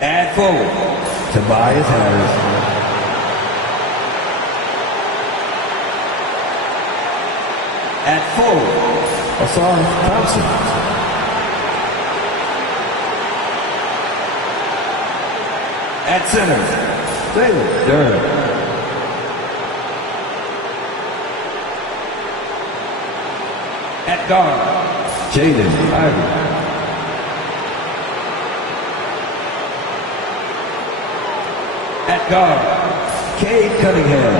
At forward, Tobias Harris. At forward, Hassan Thompson. At center, David Durham. At guard, Jaden Ivey. At guard, Cade Cunningham.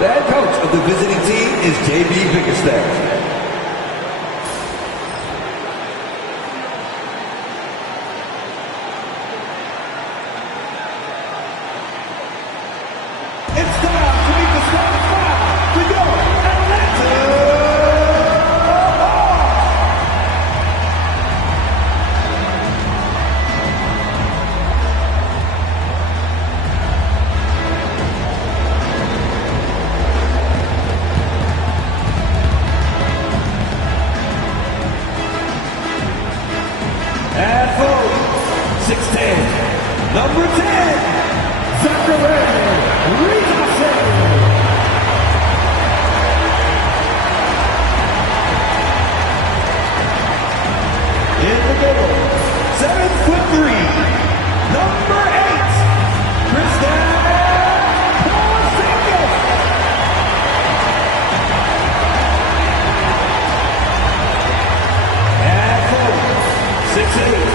The head coach of the visiting team is J.B. Bickerstaff. It's time to meet the starting five for your Atlanta Hawks. At full, 6'10", number 10, Zachary Ricochet. In the middle, 7'3", number 8, Kristaps Porzingis. At full, 6'8",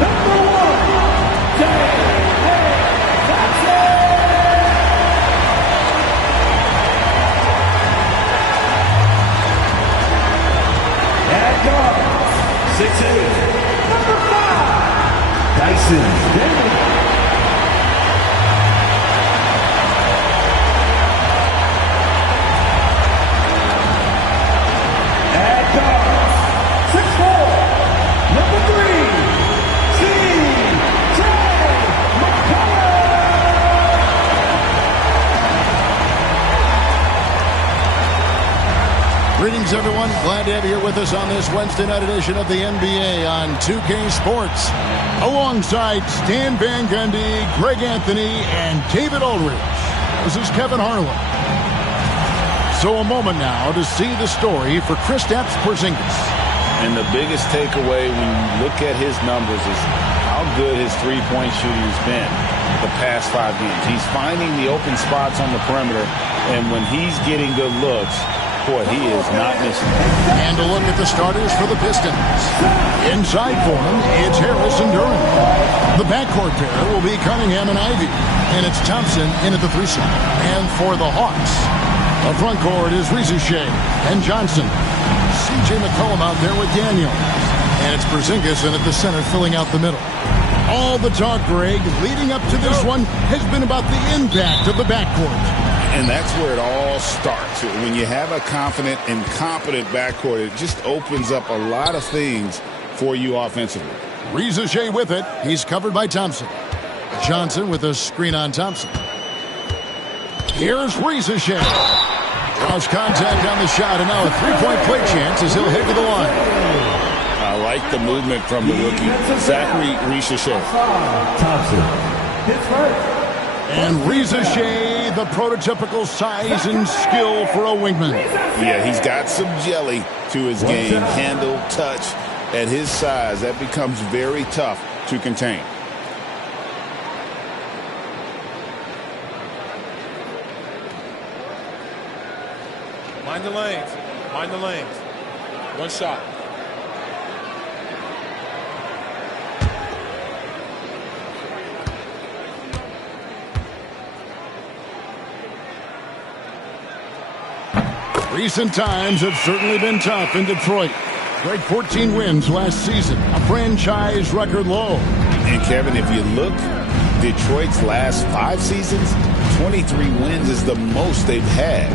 number 1, David Thompson. At guard, 6'8", number 5, Dyson Daniels. At guard, 6'4", number 3, C.J. McCollum. Greetings, everyone. Glad to have you here with us on this Wednesday night edition of the NBA on 2K Sports. Alongside Stan Van Gundy, Greg Anthony, and David Aldridge. This is Kevin Harlan. So a moment now to see the story for Kristaps Porzingis. And the biggest takeaway when you look at his numbers is how good his three-point shooting has been the past 5 games. He's finding the open spots on the perimeter, and when he's getting good looks, boy, he is not missing. And a look at the starters for the Pistons. Inside for them, it's Harris and Durham. The backcourt pair will be Cunningham and Ivey. And it's Thompson in at the 3 slot. And for the Hawks, the front court is Ricochet and Johnson. C.J. McCollum out there with Daniels. And it's Porzingis in at the center, filling out the middle. All the talk, Greg, leading up to this one has been about the impact of the backcourt. And that's where it all starts. When you have a confident and competent backcourt, it just opens up a lot of things for you offensively. Ricochet with it. He's covered by Thompson. Johnson with a screen on Thompson. Here's Ricochet. Cross contact on the shot, and now a three-point play chance as he'll head to the line. I like the movement from the rookie, Zachary Ricochet. Thompson hits first. And Ricochet, the prototypical size and skill for a wingman. Yeah, he's got some jelly to his game. Handle, touch. At his size, that becomes very tough to contain. Mind the lanes. Mind the lanes. One shot. Recent times have certainly been tough in Detroit. Great 14 wins last season, a franchise record low. And Kevin, if you look, Detroit's last 5 seasons, 23 wins is the most they've had.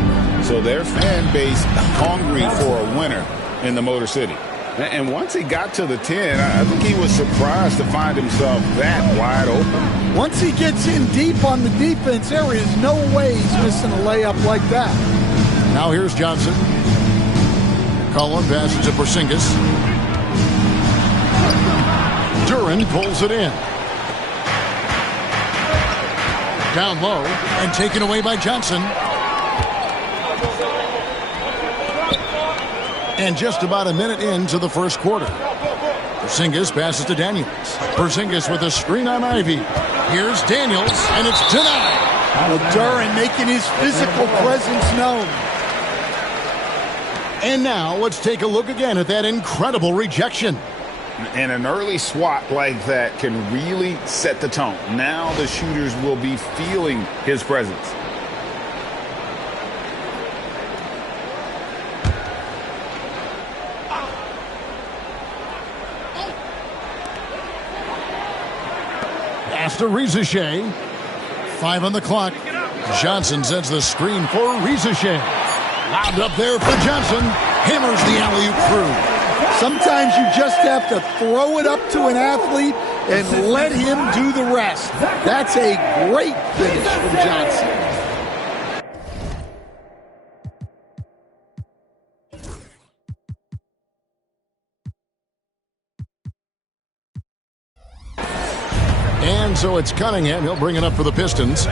So their fan base hungry for a winner in the Motor City. And once he got to the 10, I think he was surprised to find himself that wide open. Once he gets in deep on the defense, there is no way he's missing a layup like that. Now here's Johnson. Cullen passes to Porzingis. Durant Duran pulls it in. Down low and taken away by Johnson. And just about a minute into the first quarter. Porzingis passes to Daniels. Porzingis with a screen on Ivy. Here's Daniels, and it's denied. Well, Duran making his physical presence known. And now let's take a look again at that incredible rejection. And an early swat like that can really set the tone. Now the shooters will be feeling his presence. Pass to Rizichet. 5 on the clock. Johnson sends the screen for Rizichet. Lobbed up there for Johnson. Hammers the alley-oop through. Sometimes you just have to throw it up to an athlete and let him do the rest. That's a great finish from Johnson. And so it's Cunningham. He'll bring it up for the Pistons.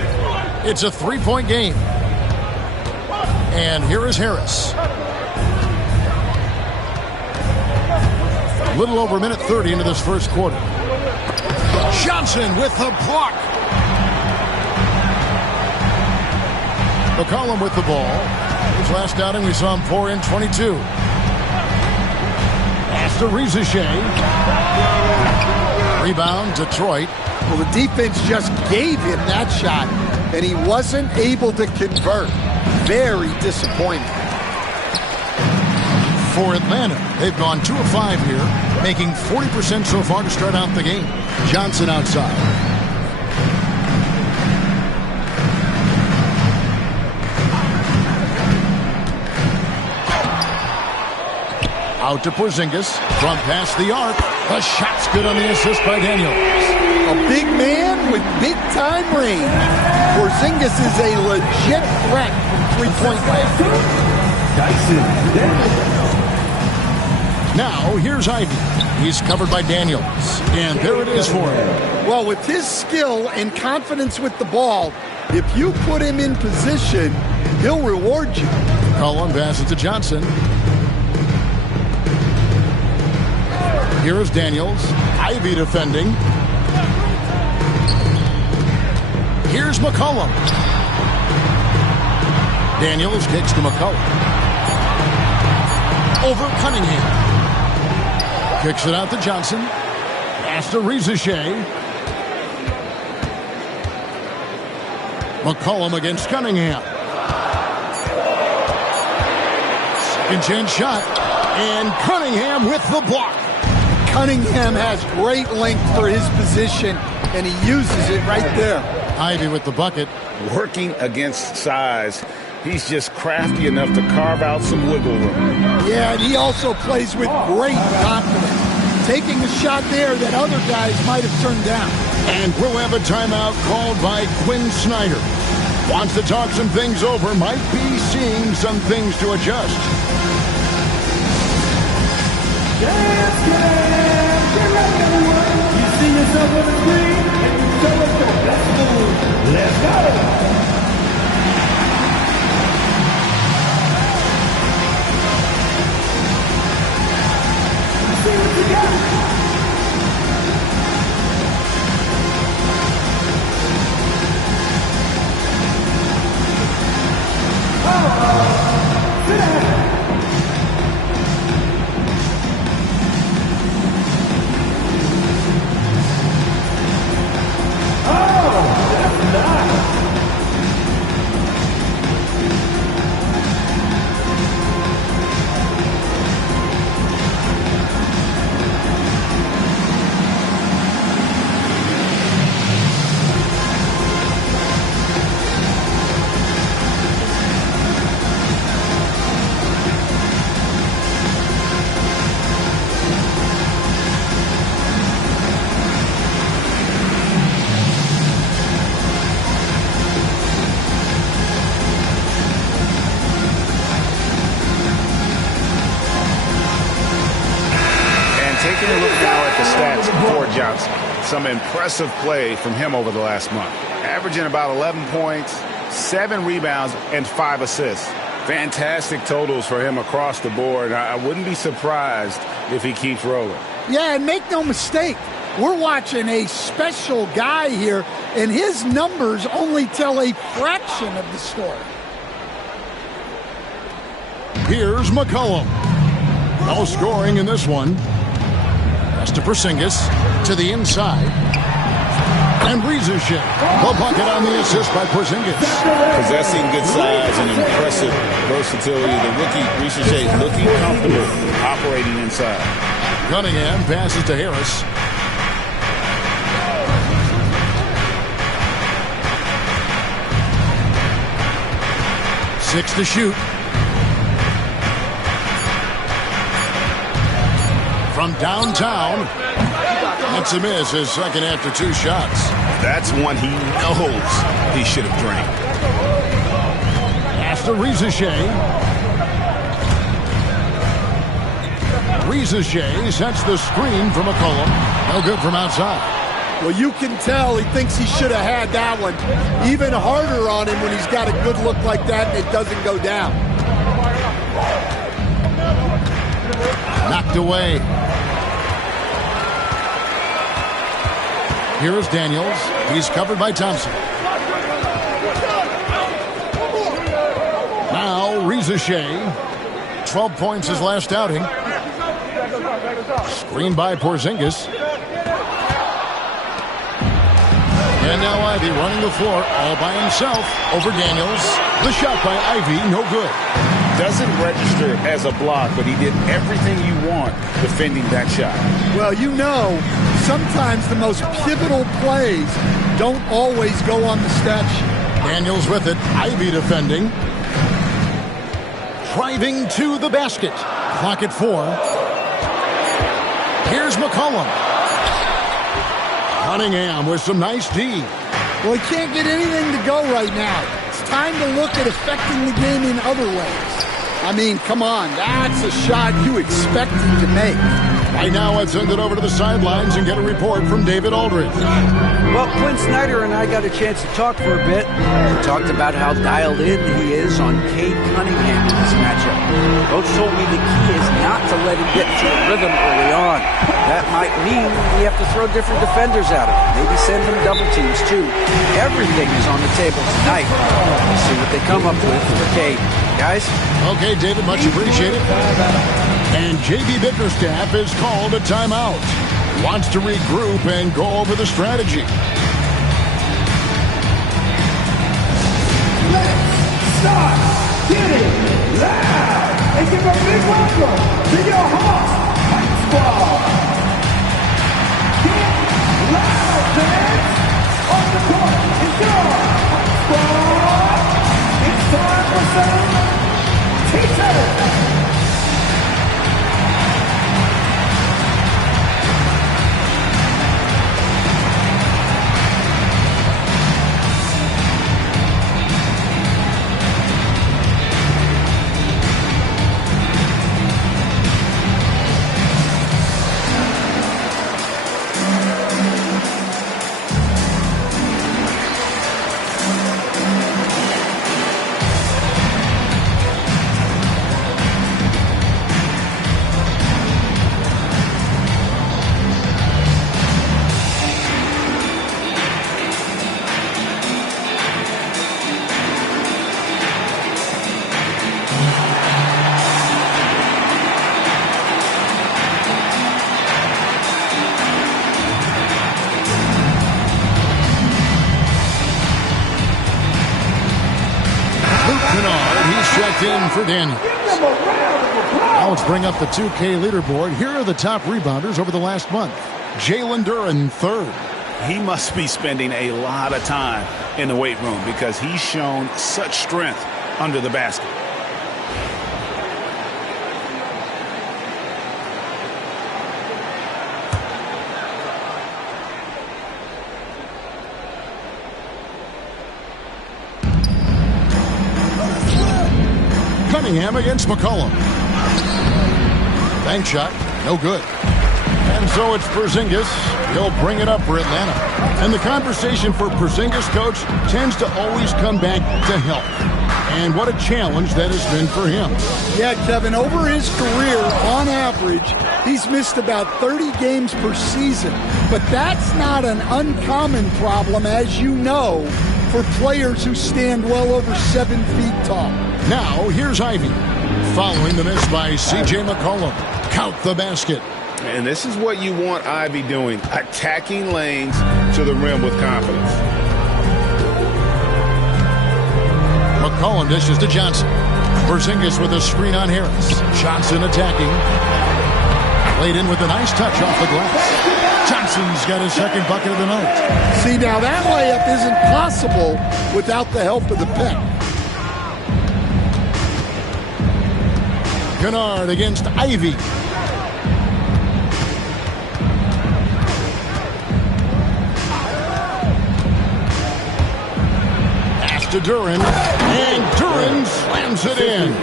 It's a 3-point game. And here is Harris. A little over a minute 30 into this first quarter. Johnson with the block. McCollum with the ball. His last outing we saw him pour in 22. Pass to Rizichet. Rebound, Detroit. Well, the defense just gave him that shot, and he wasn't able to convert. Very disappointing. For Atlanta, they've gone 2 of 5 here, making 40% so far to start out the game. Johnson outside. Out to Porzingis. From past the arc. The shot's good on the assist by Daniels. A big man with big-time range. Porzingis is a legit threat from three-point land. Now, here's Ivy. He's covered by Daniels. And there it is for him. Well, with his skill and confidence with the ball, if you put him in position, he'll reward you. Cullen passes to Johnson. Here is Daniels. Ivy defending. Here's McCollum. Daniels kicks to McCollum. Over Cunningham. Kicks it out to Johnson. Pass to Rizichet. McCollum against Cunningham. Second chance shot. And Cunningham with the block. Cunningham has great length for his position, and he uses it right there. Ivy with the bucket. Working against size. He's just crafty enough to carve out some wiggle room. Yeah, and he also plays with great confidence, taking a shot there that other guys might have turned down. And we'll have a timeout called by Quinn Snyder. Wants to talk some things over, might be seeing some things to adjust. Dance, dance, get ready everyone. You see yourself on the screen and you show us your best move. Let's go. See what you got. Sit down. the stats for Johnson. Some impressive play from him over the last month. Averaging about 11 points, 7 rebounds, and 5 assists. Fantastic totals for him across the board. I wouldn't be surprised if he keeps rolling. Yeah, and make no mistake, we're watching a special guy here, and his numbers only tell a fraction of the story. Here's McCollum. No scoring in this one. Pass to Porzingis to the inside. And Ricochet. The bucket on the assist by Porzingis. Possessing good size and impressive versatility. The rookie Ricochet looking comfortable operating inside. Cunningham passes to Harris. Six to shoot. From downtown. That's a miss, his second after 2 shots. That's one he knows he should have drained. Pass to Ricochet. Ricochet sets the screen for McCollum. No good from outside. Well, you can tell he thinks he should have had that one. Even harder on him when he's got a good look like that and it doesn't go down. Knocked away. Here is Daniels. He's covered by Thompson. Now Ricochet. 12 points his last outing. Screened by Porzingis. And now Ivy running the floor all by himself over Daniels. The shot by Ivy, no good. Doesn't register as a block, but he did everything you want defending that shot. Well, you know, sometimes the most pivotal plays don't always go on the stat sheet. Daniels with it. Ivy defending. Driving to the basket. Clock at 4. Here's McCollum. Cunningham with some nice D. Well, he can't get anything to go right now. It's time to look at affecting the game in other ways. I mean, come on, that's a shot you expect him to make. Right now, let's send it over to the sidelines and get a report from David Aldridge. Well, Quinn Snyder and I got a chance to talk for a bit. We talked about how dialed in he is on Cade Cunningham in this matchup. Coach told me the key is not to let him get into a rhythm early on. That might mean we have to throw different defenders at him. Maybe send him double teams, too. Everything is on the table tonight. We'll see what they come up with for Cade. Guys? Okay, David, much appreciated. And J.B. Bickerstaff is called a timeout. Wants to regroup and go over the strategy. Let's start getting loud and give a big welcome to your Hawks Hype Squad. Get loud, fans! On the court is your Hype Squad. It's time for some teachers. In for Daniels. Now let's bring up the 2K leaderboard. Here are the top rebounders over the last month. Jalen Duren, 3rd. He must be spending a lot of time in the weight room because he's shown such strength under the basket. Cunningham against McCollum. Bank shot, no good. And so it's Porzingis. He'll bring it up for Atlanta. And the conversation for Porzingis, coach, tends to always come back to health. And what a challenge that has been for him. Yeah, Kevin, over his career, on average, he's missed about 30 games per season. But that's not an uncommon problem, as you know, for players who stand well over 7 feet tall. Now, here's Ivy. Following the miss by C.J. McCollum. Count the basket. And this is what you want Ivy doing, attacking lanes to the rim with confidence. McCollum dishes to Johnson. Porzingis with a screen on Harris. Johnson attacking. Laid in with a nice touch off the glass. Johnson's got his second bucket of the night. See, now that layup isn't possible without the help of the pick. Kennard against Ivy. Pass to Duran, and Duran slams it in.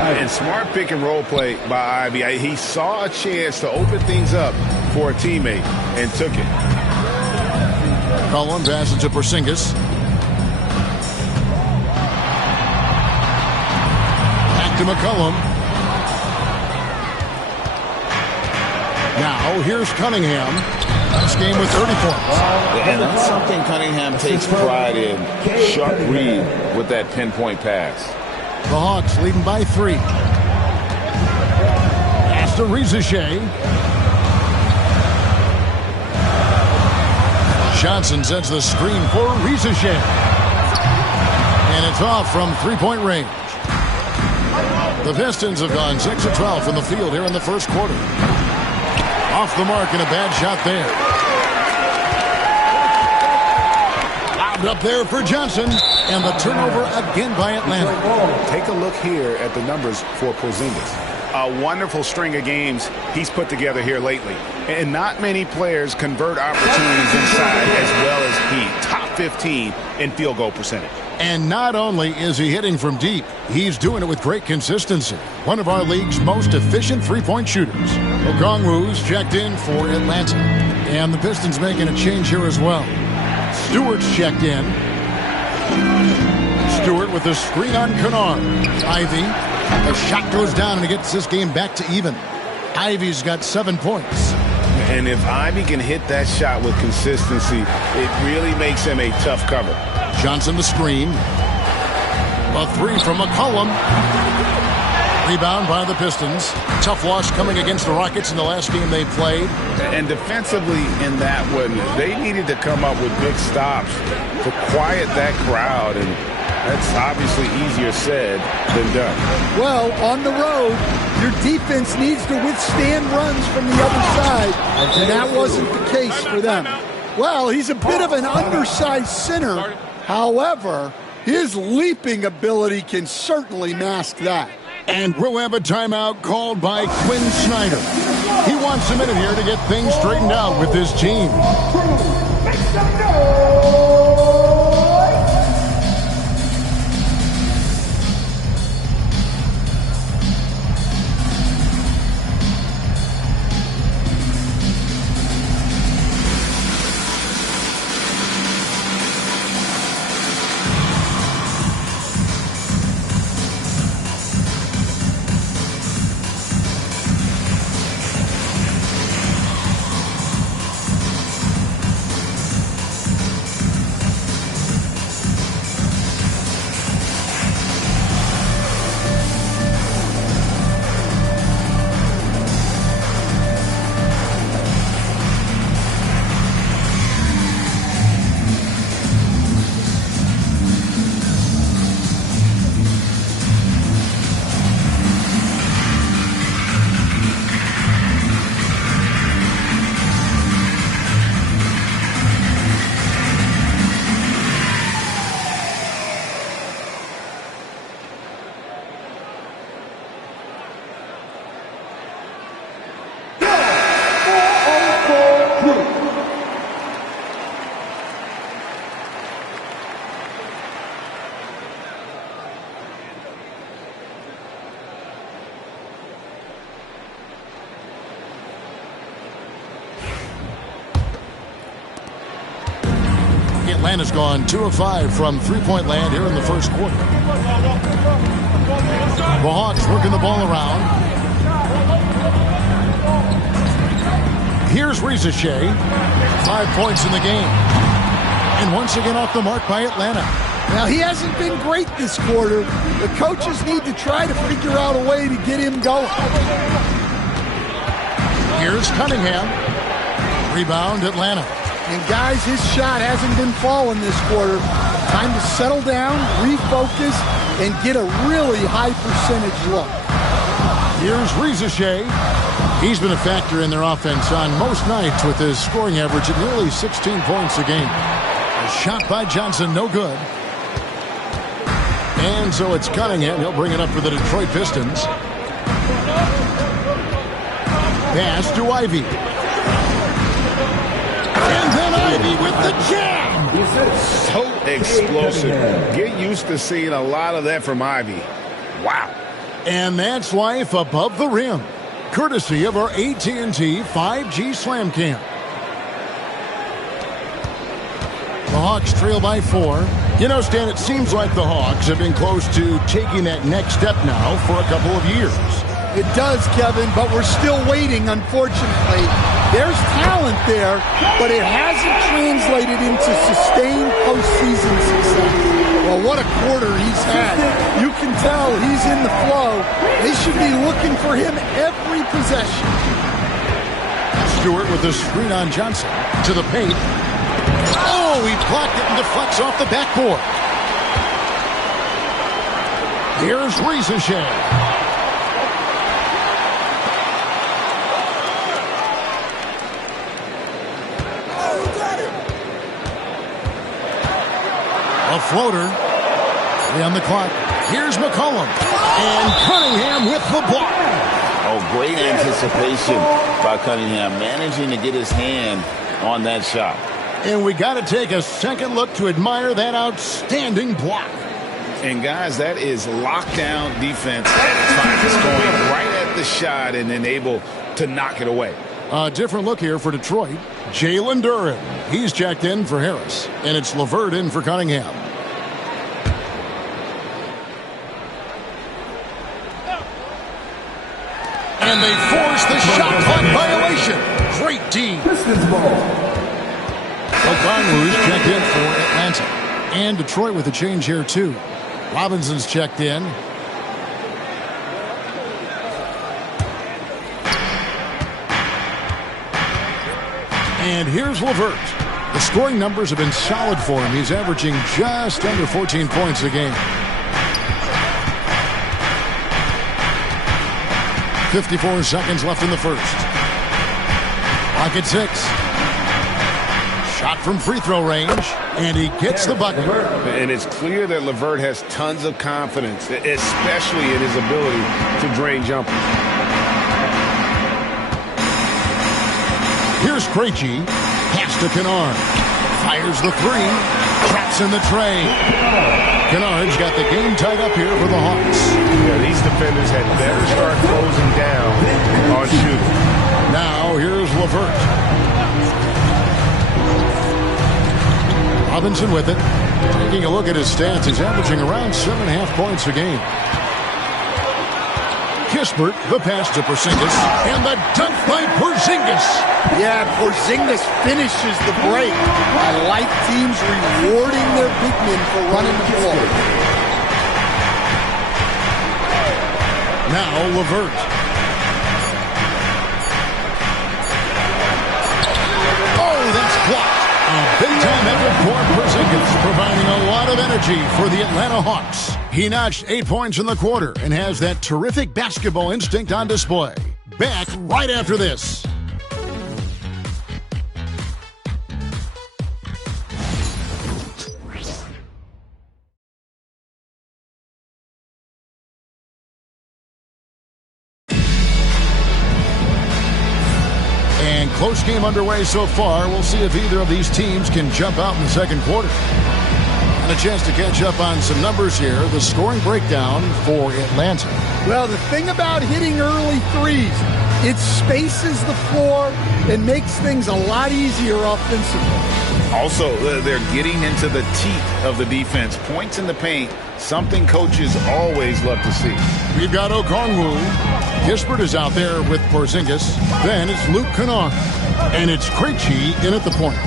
And smart pick and roll play by Ivy. He saw a chance to open things up for a teammate and took it. Cullen passes to Porzingis. Back to McCollum. Now, here's Cunningham. This game with 30 points. And that's something Cunningham takes pride in. Sharp read with that pinpoint pass. The Hawks leading by 3. Pass to Rizichet. Johnson sets the screen for Rizichet. And it's off from three-point range. The Pistons have gone 6 of 12 from the field here in the first quarter. Off the mark and a bad shot there. Lobbed up there for Johnson. And the turnover again by Atlanta. Take a look here at the numbers for Porzingis. A wonderful string of games he's put together here lately. And not many players convert opportunities inside as well as he. Top 15 in field goal percentage. And not only is he hitting from deep, he's doing it with great consistency. One of our league's most efficient three-point shooters. Okongwu's checked in for Atlanta. And the Pistons making a change here as well. Stewart's checked in. Stewart with the screen on Kennard. Ivy. The shot goes down and he gets this game back to even. Ivy's got 7 points. And if Ivy can hit that shot with consistency, it really makes him a tough cover. Johnson the screen. A 3 from McCollum. Rebound by the Pistons. Tough loss coming against the Rockets in the last game they played. And defensively in that one, they needed to come up with big stops to quiet that crowd. And that's obviously easier said than done. Well, on the road, your defense needs to withstand runs from the other side, and that wasn't the case for them. Well, he's a bit of an undersized center. However, his leaping ability can certainly mask that. And we'll have a timeout called by Quinn Snyder. He wants a minute here to get things straightened out with his team. Make some noise! Atlanta's gone 2 of 5 from three-point land here in the first quarter. The Hawks working the ball around. Here's Rizachet. 5 points in the game. And once again off the mark by Atlanta. Now, he hasn't been great this quarter. The coaches need to try to figure out a way to get him going. Here's Cunningham. Rebound, Atlanta. And, guys, his shot hasn't been falling this quarter. Time to settle down, refocus, and get a really high percentage look. Here's Rizachet. He's been a factor in their offense on most nights with his scoring average at nearly 16 points a game. A shot by Johnson, no good. And so it's Cunningham. He'll bring it up for the Detroit Pistons. Pass to Ivy. And then Ivy with the jam. So explosive. Get used to seeing a lot of that from Ivy. Wow. And that's life above the rim. Courtesy of our AT&T 5G Slam Cam. The Hawks trail by 4. You know, Stan, it seems like the Hawks have been close to taking that next step now for a couple of years. It does, Kevin, but we're still waiting, unfortunately. There's talent there, but it hasn't translated into sustained postseason success. Well, what a quarter he's had. You can tell he's in the flow. They should be looking for him every possession. Stewart with the screen on Johnson to the paint. Oh, he blocked it and deflects off the backboard. Here's Rizachet. A floater. 3 on the clock. Here's McCollum. And Cunningham with the block. Oh, great anticipation by Cunningham, managing to get his hand on that shot. And we got to take a second look to admire that outstanding block. And, guys, that is lockdown defense at its finest, going right at the shot and then able to knock it away. A different look here for Detroit. Jalen Duren. He's checked in for Harris. And it's LeVert in for Cunningham. And they force the shot clock violation. Great D. Pistons ball. O'Connor's checked in for Atlanta. And Detroit with a change here, too. Robinson's checked in. And here's LeVert. The scoring numbers have been solid for him. He's averaging just under 14 points a game. 54 seconds left in the first. Clock at 6. Shot from free throw range, and he gets the bucket. And it's clear that LeVert has tons of confidence, especially in his ability to drain jumpers. Here's Krejci. Pass to Kennard. Fires the 3. Traps in the tray. Kennard's got the game tied up here for the Hawks. Yeah, these defenders had better start closing down on shooting. Now here's LeVert. Robinson with it. Taking a look at his stats, he's averaging around 7.5 points a game. Kispert, the pass to Porzingis, and the dunk by Porzingis. Yeah, Porzingis finishes the break. I like teams rewarding their big men for running the floor. Now LeVert. Oh, that's blocked. A big-time effort for Porzingis, providing a lot of energy for the Atlanta Hawks. He notched 8 points in the quarter and has that terrific basketball instinct on display. Back right after this. And close game underway so far. We'll see if either of these teams can jump out in the second quarter. And a chance to catch up on some numbers here. The scoring breakdown for Atlanta. Well, the thing about hitting early threes, It spaces the floor and makes things a lot easier offensively. Also, they're getting into the teeth of the defense. Points in the paint, something coaches always love to see. We've got Okongwu. Kispert is out there with Porzingis. Then it's Luke Kennard. And it's Krejci in at the point.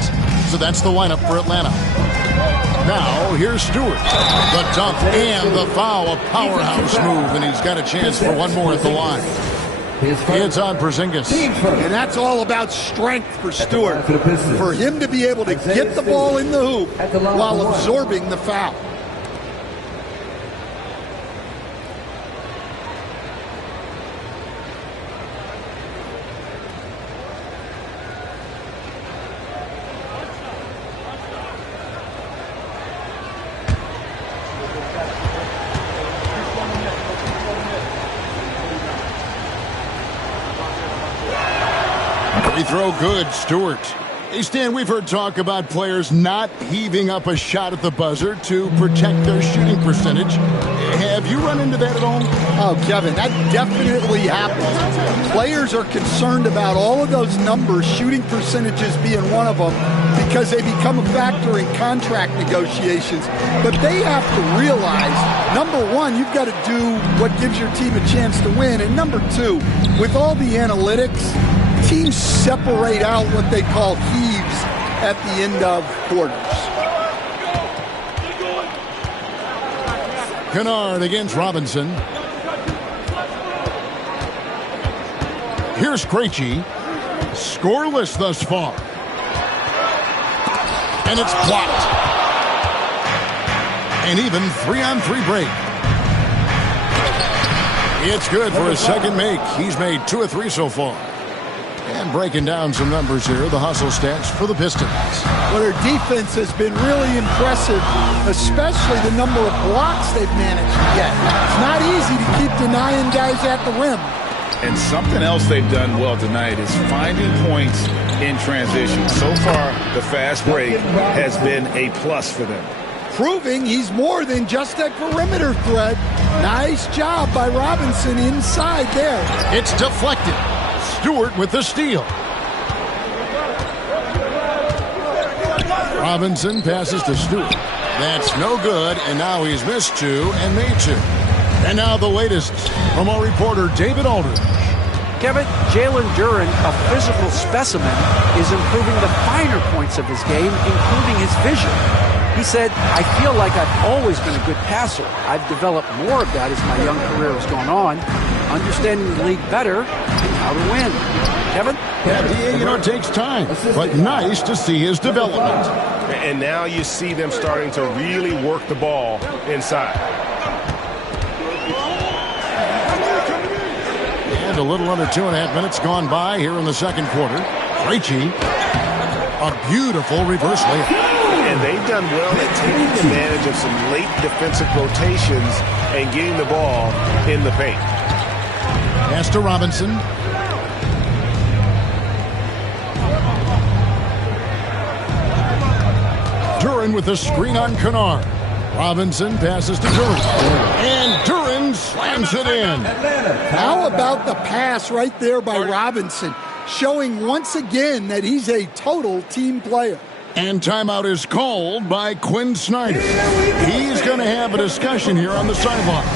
So that's the lineup for Atlanta. Now, here's Stewart. The dunk and the foul. A powerhouse move, and he's got a chance for one more at the line. It's on Porzingis. And that's all about strength for Stewart. For him to be able to get the ball in the hoop while absorbing the foul. Free throw good, Stewart. Hey, Stan, we've heard talk about players not heaving up a shot at the buzzer to protect their shooting percentage. Have you run into that at all? Oh, Kevin, that definitely happens. Players are concerned about all of those numbers, shooting percentages being one of them, because they become a factor in contract negotiations. But they have to realize, number one, you've got to do what gives your team a chance to win. And number two, with all the analytics, teams separate out what they call heaves at the end of quarters. Kennard against Robinson. Here's Krejci. Scoreless thus far. And it's blocked. An even 3-on-3 break. It's good for his second make. He's made 2 of 3 so far. And breaking down some numbers here, the hustle stats for the Pistons. Well, their defense has been really impressive, especially the number of blocks they've managed to get. It's not easy to keep denying guys at the rim. And something else they've done well tonight is finding points in transition. So far, the fast break has been a plus for them. Proving he's more than just a perimeter threat. Nice job by Robinson inside there. It's deflected. Stewart with the steal. Robinson passes to Stewart. That's no good, and now he's missed 2 and made 2. And now the latest from our reporter, David Aldridge. Kevin, Jalen Duren, a physical specimen, is improving the finer points of his game, including his vision. He said, I feel like I've always been a good passer. I've developed more of that as my young career has gone on, understanding the league better and how to win. Kevin? Yeah, it takes time, but nice to see his development. And now you see them starting to really work the ball inside. And a little under 2.5 minutes gone by here in the second quarter. Krejci, a beautiful reverse layup. And they've done well at taking advantage of some late defensive rotations and getting the ball in the paint. Pass to Robinson. Duren with the screen on Kennard. Robinson passes to Duren. And Duren slams it in. How about the pass right there by Robinson, showing once again that he's a total team player. And timeout is called by Quinn Snyder. He's going to have a discussion here on the sideline.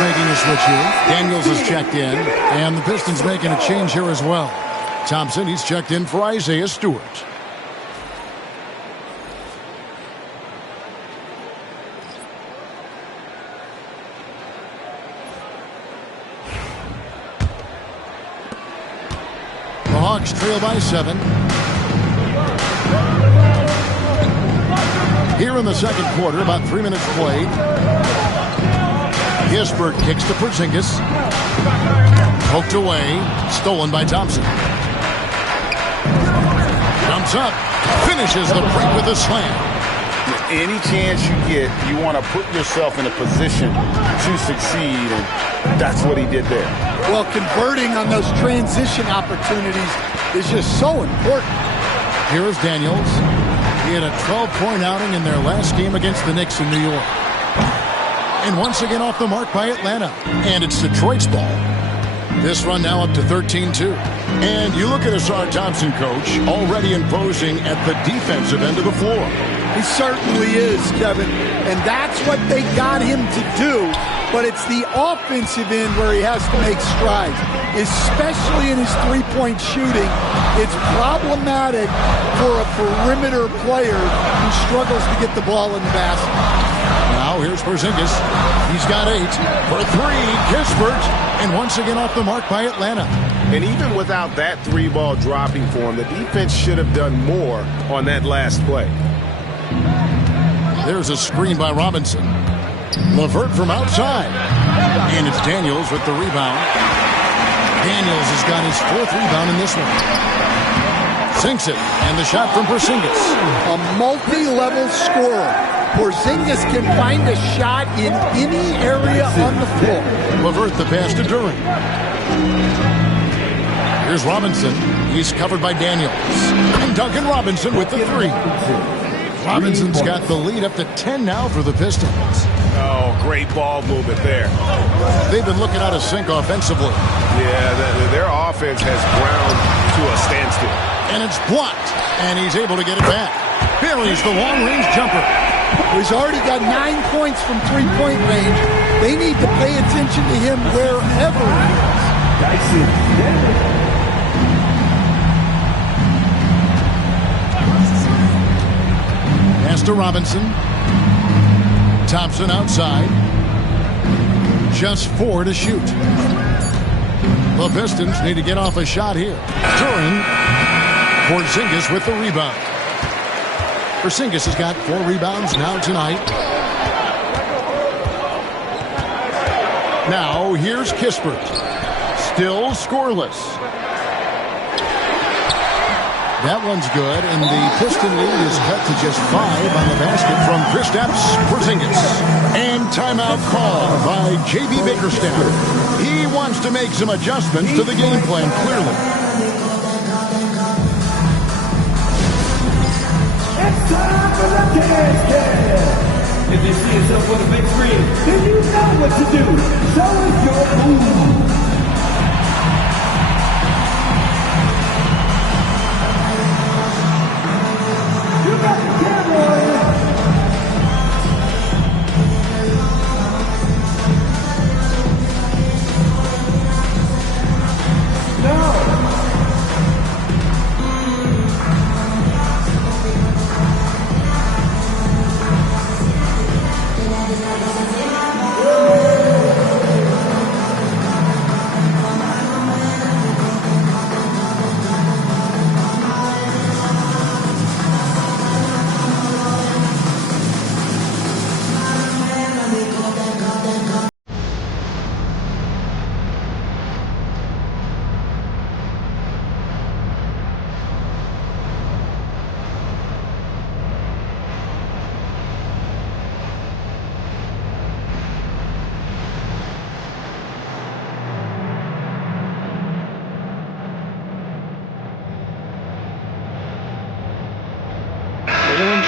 making a switch here. Daniels is checked in, and the Pistons making a change here as well. Thompson, he's checked in for Isaiah Stewart. The Hawks trail by 7. Here in the second quarter, about 3 minutes played. Gisbert kicks to Porzingis. Poked away. Stolen by Thompson. Jumps up. Finishes the break with a slam. Any chance you get, you want to put yourself in a position to succeed, and that's what he did there. Well, converting on those transition opportunities is just so important. Here is Daniels. He had a 12-point outing in their last game against the Knicks in New York. And once again off the mark by Atlanta. And it's Detroit's ball. This run now up to 13-2. And you look at Asar Thompson, coach, already imposing at the defensive end of the floor. He certainly is, Kevin. And that's what they got him to do. But it's the offensive end where he has to make strides, especially in his three-point shooting. It's problematic for a perimeter player who struggles to get the ball in the basket. Now here's Porzingis. He's got 8 for 3. Gisbert, and once again off the mark by Atlanta. And even without that 3-ball dropping for him, the defense should have done more on that last play. There's a screen by Robinson. LeVert from outside. And it's Daniels with the rebound. Daniels has got his 4th rebound in this one. Sinks it, and the shot from Porzingis. A multi-level scorer. Porzingis can find a shot in any area on the floor. LeVert the pass to Duran. Here's Robinson. He's covered by Daniels. And Duncan Robinson with the 3. Robinson's got the lead up to 10 now for the Pistons. Oh, great ball movement there. They've been looking out of sync offensively. Yeah, their offense has ground to a standstill. And it's blocked, and he's able to get it back. Buries the long-range jumper. He's already got 9 points from three-point range. They need to pay attention to him wherever he is. Pass to Robinson. Thompson outside. Just 4 to shoot. The Pistons need to get off a shot here. Duran. Porzingis with the rebound. Porzingis has got 4 rebounds now tonight. Now here's Gisbert. Still scoreless. That one's good, and the Piston lead is cut to just 5 on the basket from Kristaps Porzingis. And timeout called by J.B. Bickerstaff. He wants to make some adjustments to the game plan, clearly. It's time for the dance game. If you see yourself with a big screen, then you know what to do. Show us your move. You got the camera. No.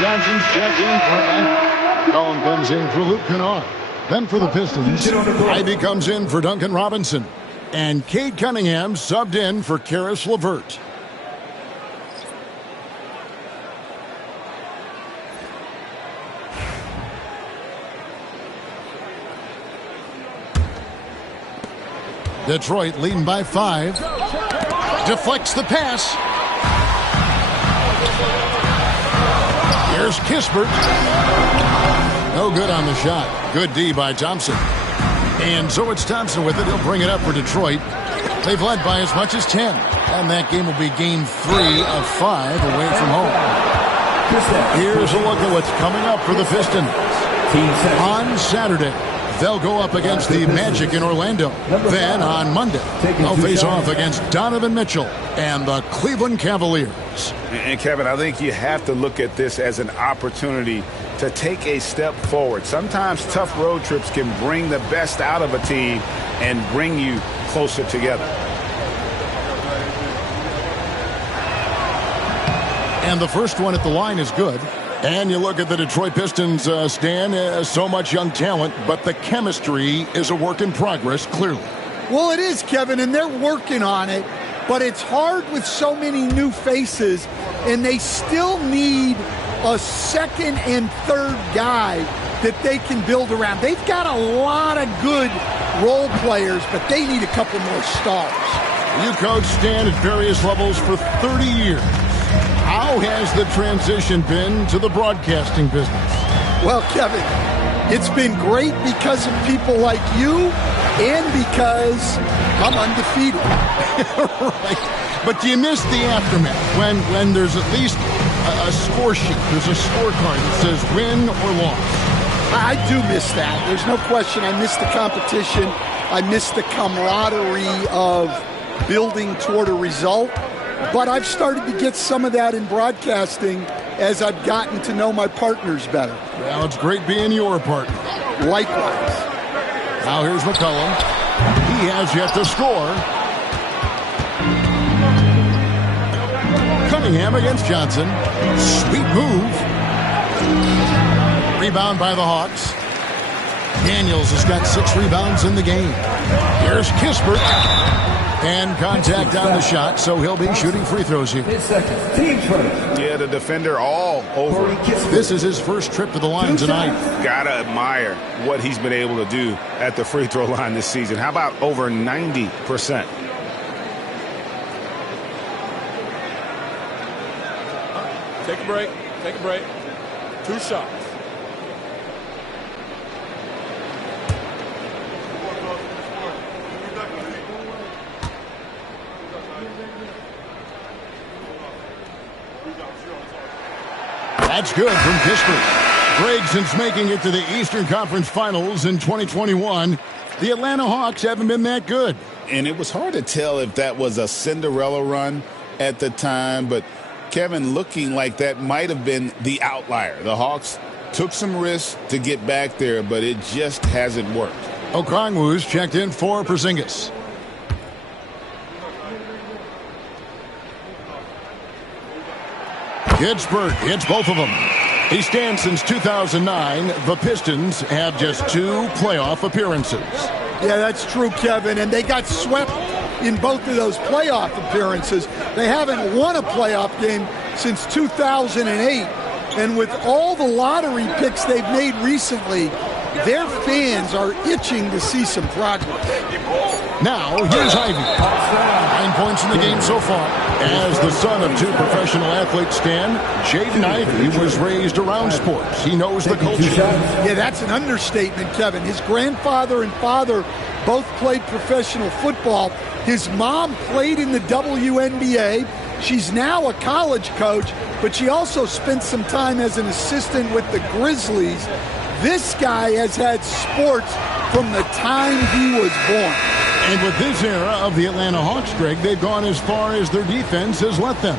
Johnson's checked in for Colin comes in for Luke Kennard. Then for the Pistons, Ivy comes in for Duncan Robinson. And Cade Cunningham subbed in for Karis LeVert. Detroit leading by 5. Deflects the pass. Here's Kispert. No good on the shot. Good D by Thompson. And so it's Thompson with it. He'll bring it up for Detroit. They've led by as much as 10. And that game will be game 3 of 5 away from home. Here's a look at what's coming up for the Pistons. On Saturday, they'll go up against the Magic in Orlando. Then on Monday, they'll face off against Donovan Mitchell and the Cleveland Cavaliers. And Kevin, I think you have to look at this as an opportunity to take a step forward. Sometimes tough road trips can bring the best out of a team and bring you closer together. And the first one at the line is good. And you look at the Detroit Pistons, Stan, so much young talent, but the chemistry is a work in progress, clearly. Well, it is, Kevin, and they're working on it, but it's hard with so many new faces, and they still need a second and third guy that they can build around. They've got a lot of good role players, but they need a couple more stars. You coached Stan at various levels for 30 years. How has the transition been to the broadcasting business? Well, Kevin, it's been great because of people like you and because I'm undefeated. Right. But do you miss the aftermath when there's at least a score sheet? There's a scorecard that says win or loss. I do miss that. There's no question. I miss the competition. I miss the camaraderie of building toward a result. But I've started to get some of that in broadcasting as I've gotten to know my partners better. Well, it's great being your partner. Likewise. Now here's McCollum. He has yet to score. Cunningham against Johnson. Sweet move. Rebound by the Hawks. Daniels has got 6 rebounds in the game. Here's Kispert. And contact on the shot, so he'll be shooting free throws here. Yeah, the defender all over. This is his first trip to the line tonight. Gotta admire what he's been able to do at the free throw line this season. How about over 90%? Take a break. Take a break. 2 shots. That's good from Kispert. Greg, since making it to the Eastern Conference Finals in 2021, the Atlanta Hawks haven't been that good. And it was hard to tell if that was a Cinderella run at the time, but Kevin, looking like that might have been the outlier. The Hawks took some risks to get back there, but it just hasn't worked. Okongwu's checked in for Porzingis. Kispert hits both of them. He stands since 2009. The Pistons have just 2 playoff appearances. Yeah, that's true, Kevin. And they got swept in both of those playoff appearances. They haven't won a playoff game since 2008. And with all the lottery picks they've made recently, their fans are itching to see some progress. Now, here's Ivy. 9 points in the game so far. As the son of 2 professional athletes, Stan, Jaden Ivey was raised around sports. He knows the culture. Yeah, that's an understatement, Kevin. His grandfather and father both played professional football. His mom played in the WNBA. She's now a college coach, but she also spent some time as an assistant with the Grizzlies. This guy has had sports from the time he was born. And with this era of the Atlanta Hawks, Greg, they've gone as far as their defense has let them.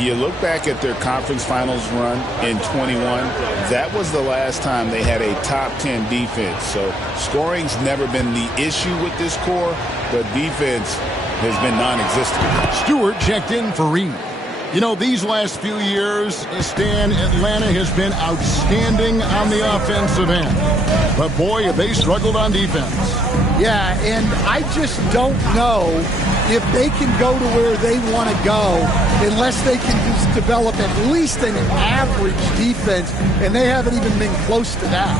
You look back at their conference finals run in 21, that was the last time they had a top 10 defense. So scoring's never been the issue with this core, but defense has been non-existent. Stewart checked in for Reed. You know, these last few years, Stan, Atlanta has been outstanding on the offensive end. But boy, have they struggled on defense. Yeah, and I just don't know if they can go to where they want to go, unless they can just develop at least an average defense, and they haven't even been close to that.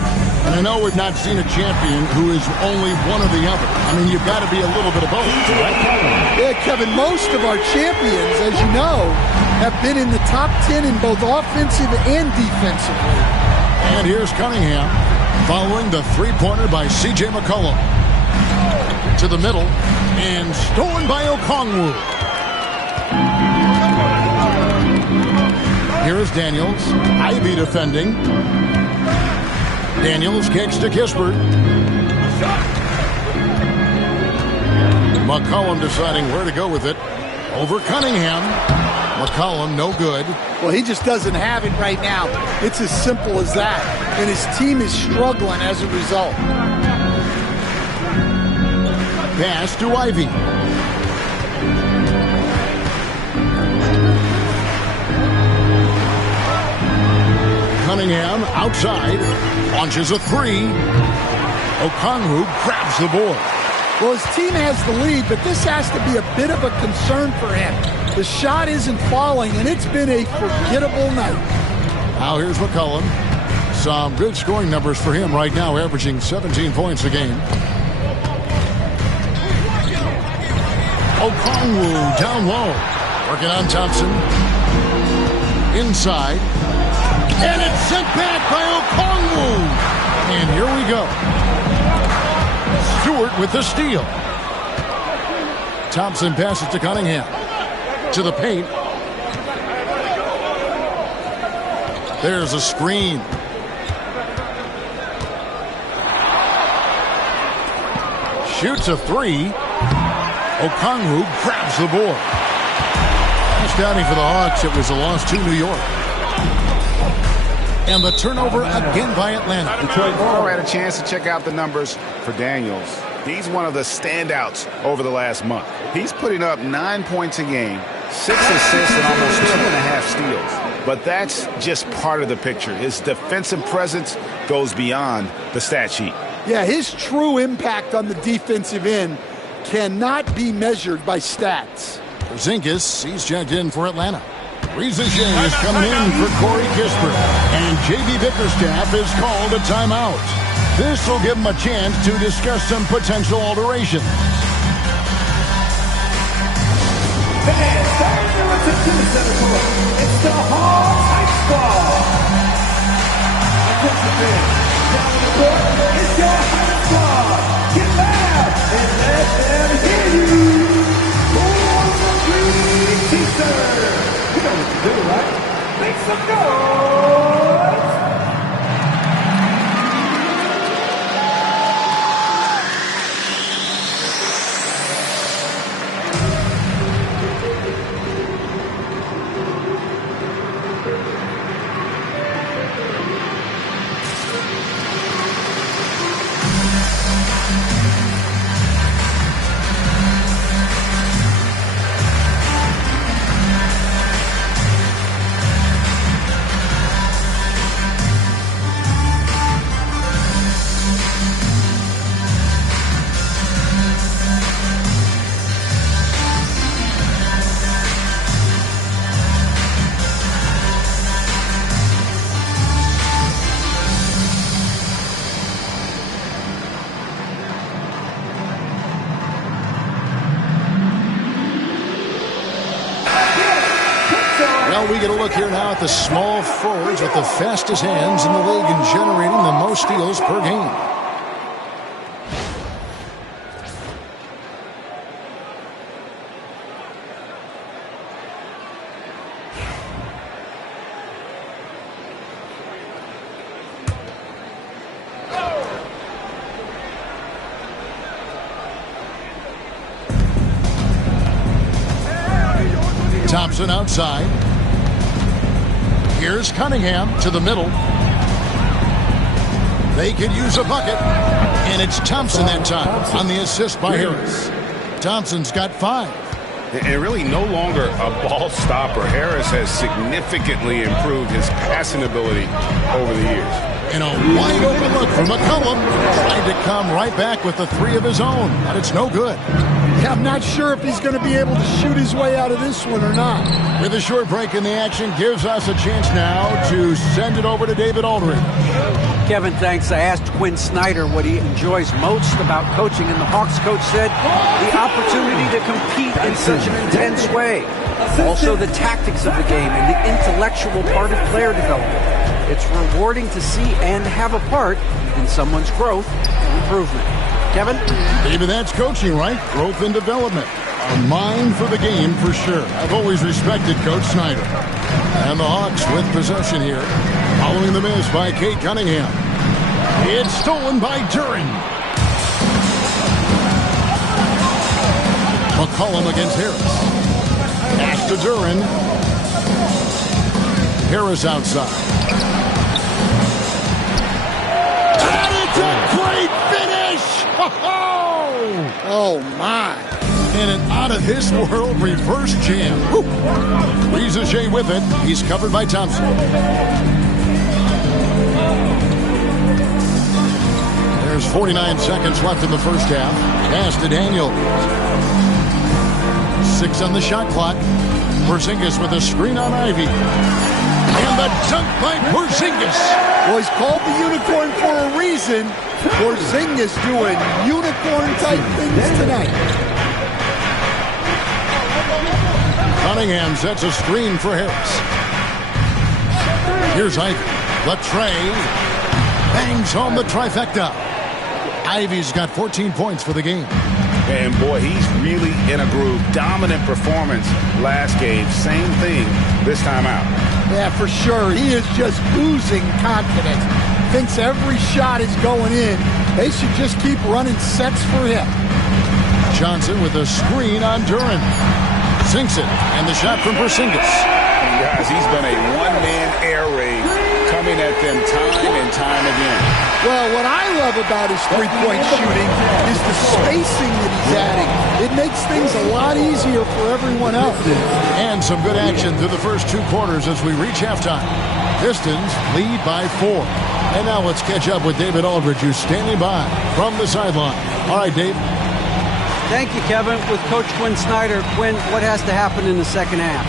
And I know we've not seen a champion who is only one or the other. I mean, you've got to be a little bit of both, right? Yeah, Kevin, most of our champions, as you know, have been in the top 10 in both offensive and defensively. And here's Cunningham following the three-pointer by C.J. McCollum. To the middle, and stolen by Okongwu. Here's Daniels. Ivy defending. Daniels kicks to Kispert. McCollum deciding where to go with it. Over Cunningham. McCollum, no good. Well, he just doesn't have it right now. It's as simple as that. And his team is struggling as a result. Pass to Ivy. Cunningham outside. Launches a three. Okongwu grabs the board. Well, his team has the lead, but this has to be a bit of a concern for him. The shot isn't falling, and it's been a forgettable night. Now here's McCollum. Some good scoring numbers for him right now, averaging 17 points a game. Okongwu down low. Working on Thompson. Inside. And it's sent back by Okongwu. And here we go. Stewart with the steal. Thompson passes to Cunningham. To the paint. There's a screen. Shoots a three. Okongwu grabs the board. Last outing for the Hawks, it was a loss to New York. And the turnover again by Atlanta. Detroit had a chance to check out the numbers for Daniels. He's one of the standouts over the last month. He's putting up 9 points a game, 6 assists, and almost 2.5 steals. But that's just part of the picture. His defensive presence goes beyond the stat sheet. Yeah, his true impact on the defensive end cannot be measured by stats. Porzingis, he's checked in for Atlanta. Reza Shea is coming in for Corey Kispert. And J.B. Bickerstaff is called a timeout. This will give him a chance to discuss some potential alterations. And starting to return to the center court, it's the Hawks High Squad. Participant down the court, it's your High Squad. Get loud and let them hear you. For the Green Pistons. You know what to do, right? Make some noise. We get a look here now at the small forwards with the fastest hands in the league and generating the most steals per game. Thompson outside. Here's Cunningham to the middle. They could use a bucket. And it's Thompson that time on the assist by Harris. Thompson's got 5. And really no longer a ball stopper. Harris has significantly improved his passing ability over the years. And a wide open look for McCollum. Trying to come right back with the three of his own, but it's no good. Yeah, I'm not sure if he's going to be able to shoot his way out of this one or not. With a short break in the action, gives us a chance now to send it over to David Aldridge. Kevin, thanks. I asked Quinn Snyder what he enjoys most about coaching, and the Hawks coach said the opportunity to compete in such an intense way. Also the tactics of the game and the intellectual part of player development. It's rewarding to see and have a part in someone's growth and improvement. Kevin? David, that's coaching, right? Growth and development. A mind for the game for sure. I've always respected Coach Snyder. And the Hawks with possession here. Following the miss by Kate Cunningham. It's stolen by Duren. McCollum against Harris. Pass to Duren. Harris outside. And it's a great finish! Oh, my. And an out-of-this-world reverse jam. Ricochet with it. He's covered by Thompson. There's 49 seconds left in the first half. Pass to Daniel. 6 on the shot clock. Porzingis with a screen on Ivy. And the dunk by Porzingis. Well, he's called the unicorn for a reason. Porzingis doing unicorn-type things tonight. Cunningham sets a screen for Harris. Here's Ivy. Latrey bangs home the trifecta. Ivy's got 14 points for the game. And boy, he's really in a groove. Dominant performance last game. Same thing this time out. Yeah, for sure. He is just oozing confidence. Thinks every shot is going in. They should just keep running sets for him. Johnson with a screen on Duren. Sinks it, and the shot from Porzingis. Guys, he's been a one-man air raid coming at them time and time again. Well, what I love about his three-point shooting is the spacing that he's adding. It makes things a lot easier for everyone else. And some good action through the first 2 quarters as we reach halftime. Pistons lead by 4. And now let's catch up with David Aldridge, who's standing by from the sideline. All right, Dave. Thank you, Kevin. With Coach Quinn Snyder, Quinn, what has to happen in the second half?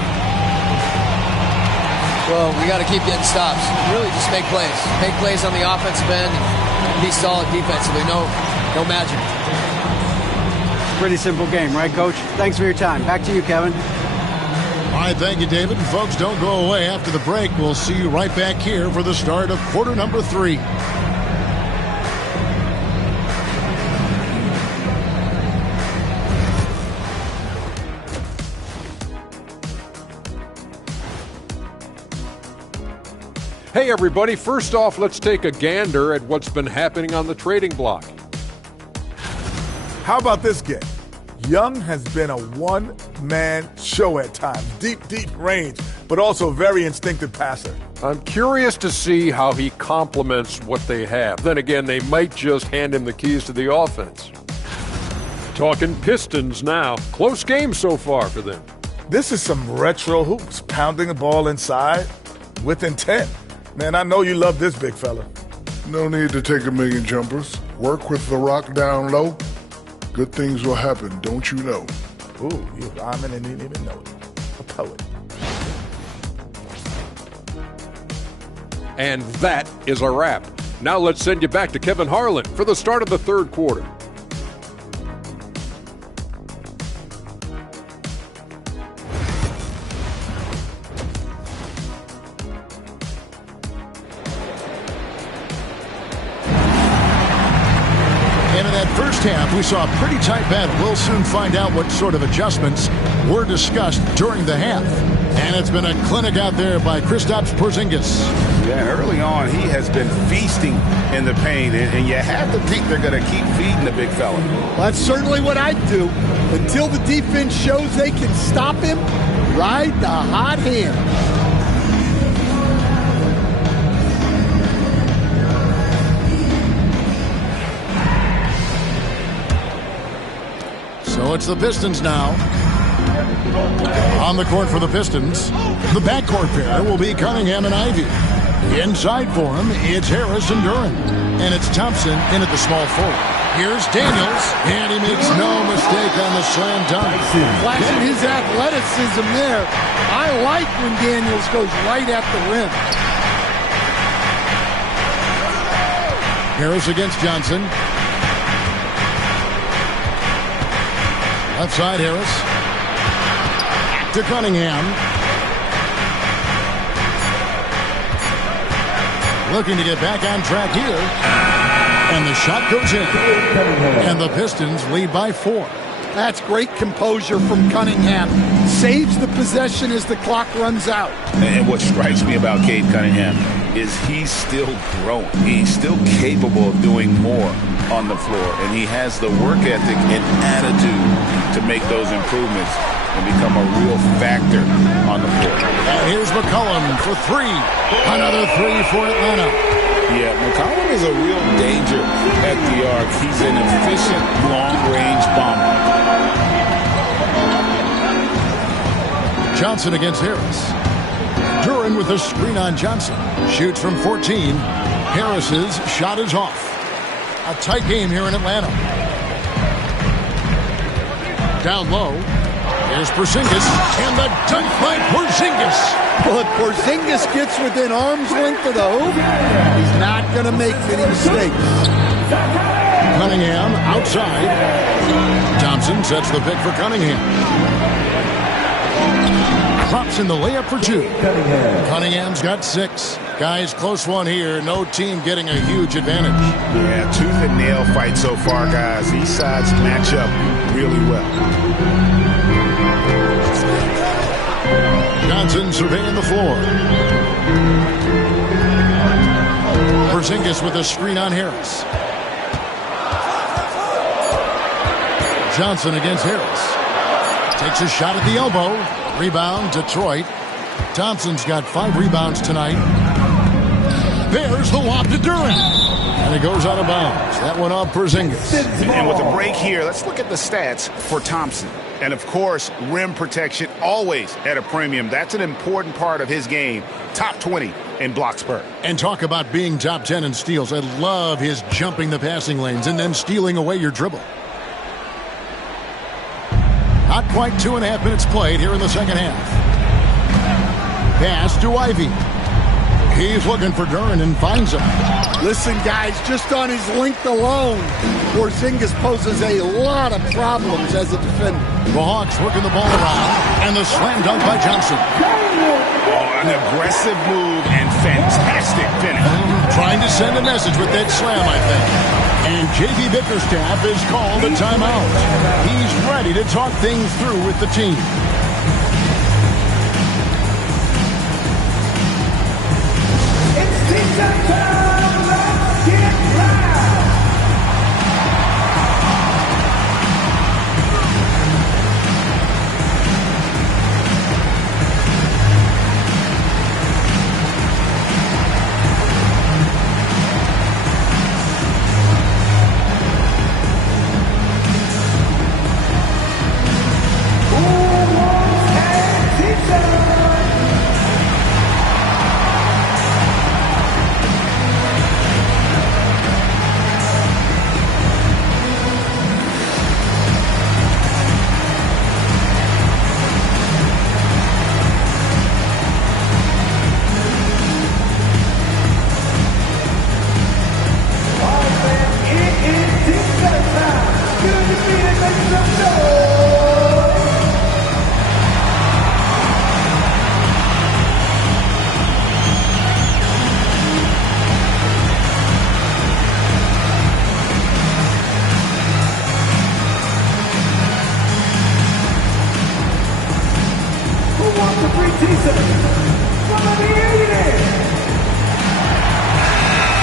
Well, we got to keep getting stops. Really just make plays. Make plays on the offensive end and be solid defensively. No magic. Pretty simple game, right, Coach? Thanks for your time. Back to you, Kevin. All right, thank you, David. And folks, don't go away. After the break, we'll see you right back here for the start of quarter number 3. Hey everybody, first off, let's take a gander at what's been happening on the trading block. How about this game? Young has been a one-man show at times. Deep range, but also very instinctive passer. I'm curious to see how he complements what they have. Then again, they might just hand him the keys to the offense. Talking Pistons now. Close game so far for them. This is some retro hoops, pounding the ball inside with intent. Man, I know you love this big fella. No need to take a million jumpers. Work with the rock down low. Good things will happen, don't you know? Ooh, you rhyming and didn't even know it. A poet. And that is a wrap. Now let's send you back to Kevin Harlan for the start of the third quarter. First half, we saw a pretty tight battle. We'll soon find out what sort of adjustments were discussed during the half. And it's been a clinic out there by Kristaps Porzingis. Yeah, early on, he has been feasting in the paint, and you have to think they're going to keep feeding the big fella. Well, that's certainly what I'd do. Until the defense shows they can stop him, ride the hot hand. So it's the Pistons now. On the court for the Pistons, the backcourt pair will be Cunningham and Ivy. Inside for him, it's Harris and Duran. And it's Thompson in at the small forward. Here's Daniels, and he makes no mistake on the slam dunk. Flashing his athleticism there. I like when Daniels goes right at the rim. Harris against Johnson. Left side, Harris. To Cunningham. Looking to get back on track here. And the shot goes in. And the Pistons lead by 4. That's great composure from Cunningham. Saves the possession as the clock runs out. And what strikes me about Cade Cunningham is he's still growing. He's still capable of doing more on the floor. And he has the work ethic and attitude to make those improvements and become a real factor on the floor. And here's McCollum for 3. Another 3 for Atlanta. Yeah, McCollum is a real danger at the arc. He's an efficient long-range bomber. Johnson against Harris. Duran with a screen on Johnson. Shoots from 14. Harris's shot is off. A tight game here in Atlanta. Down low. Here's Porzingis. And the dunk by Porzingis. Well, if Porzingis gets within arm's length of the hoop, he's not going to make many mistakes. Cunningham outside. Thompson sets the pick for Cunningham. Drops in the layup for 2. Cunningham's got 6. Guys, close one here. No team getting a huge advantage. Yeah, tooth and nail fight so far, guys. These sides match up really well. Johnson surveying the floor. Porzingis with a screen on Harris. Johnson against Harris. Takes a shot at the elbow. Rebound, Detroit. Thompson's got 5 rebounds tonight. There's the lob to Duran. And it goes out of bounds. That one off Porzingis. And with a break here, let's look at the stats for Thompson. And, of course, rim protection always at a premium. That's an important part of his game. Top 20 in blocks per. And talk about being top 10 in steals. I love his jumping the passing lanes and then stealing away your dribble. Not quite 2.5 minutes played here in the second half. Pass to Ivy. He's looking for Duran and finds him. Listen, guys, just on his length alone, Porzingis poses a lot of problems as a defender. The Hawks working the ball around, and the slam dunk by Johnson. Oh, an aggressive move and fantastic finish. Trying to send a message with that slam, I think. And J.B. Bickerstaff is called a timeout. He's ready to talk things through with the team.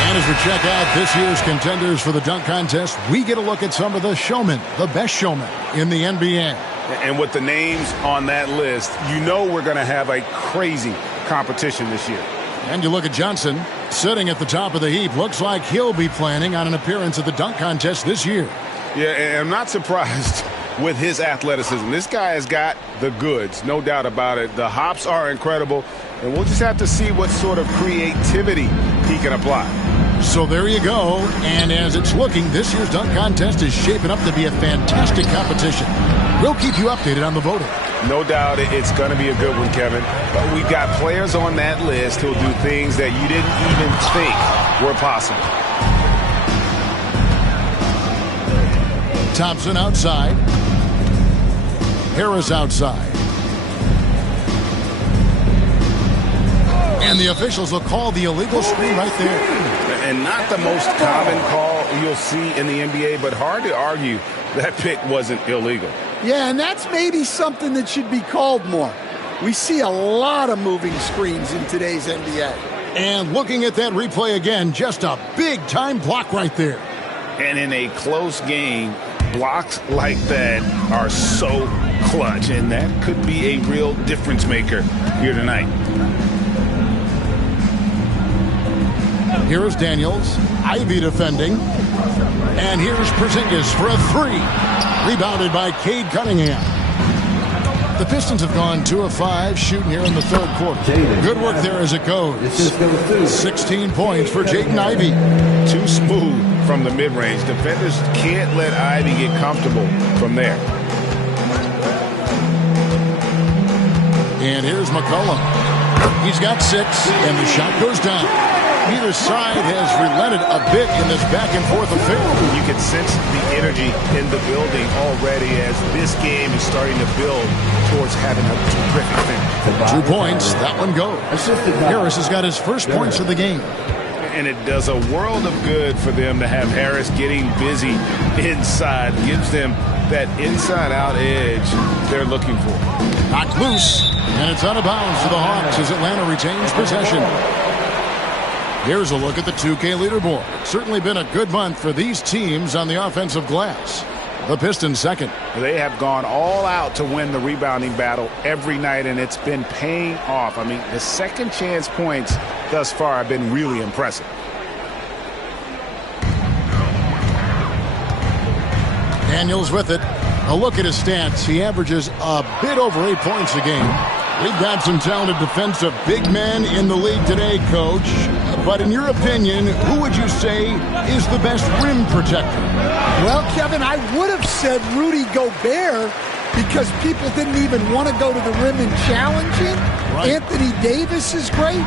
And as we check out this year's contenders for the dunk contest, we get a look at some of the showmen, the best showmen in the NBA. And with the names on that list, you know we're going to have a crazy competition this year. And you look at Johnson, sitting at the top of the heap. Looks like he'll be planning on an appearance at the dunk contest this year. Yeah, and I'm not surprised with his athleticism. This guy has got the goods, no doubt about it. The hops are incredible, and we'll just have to see what sort of creativity he can apply. So there you go, and as it's looking, this year's dunk contest is shaping up to be a fantastic competition. We'll keep you updated on the voting. No doubt it's going to be a good one, Kevin. But we've got players on that list who'll do things that you didn't even think were possible. Thompson outside. Harris outside. And the officials will call the illegal screen right there. And not the most common call you'll see in the NBA, but hard to argue that pick wasn't illegal. Yeah, and that's maybe something that should be called more. We see a lot of moving screens in today's NBA. And looking at that replay again, just a big-time block right there. And in a close game, blocks like that are so clutch, and that could be a real difference maker here tonight. Here's Daniels, Ivy defending, and here's Porzingis for a three. Rebounded by Cade Cunningham. The Pistons have gone 2 of 5 shooting here in the third quarter. Good work there as it goes. 16 points for Jaden Ivey. Too smooth from the mid-range. Defenders can't let Ivey get comfortable from there. And here's McCollum. He's got 6, and the shot goes down. Neither side has relented a bit in this back-and-forth affair. You can sense the energy in the building already as this game is starting to build towards having a terrific finish. 2 points. That one goes. Harris has got his first points of the game. And it does a world of good for them to have Harris getting busy inside. Gives them that inside-out edge they're looking for. Knocked loose, and it's out of bounds to the Hawks as Atlanta retains possession. Here's a look at the 2K leaderboard. Certainly been a good month for these teams on the offensive glass. The Pistons second. They have gone all out to win the rebounding battle every night, and it's been paying off. I mean, the second chance points thus far have been really impressive. Daniels with it. A look at his stats. He averages a bit over 8 points a game. We've got some talented defensive big men in the league today, Coach. But in your opinion, who would you say is the best rim protector? Well, Kevin, I would have said Rudy Gobert because people didn't even want to go to the rim and challenge him. Right. Anthony Davis is great.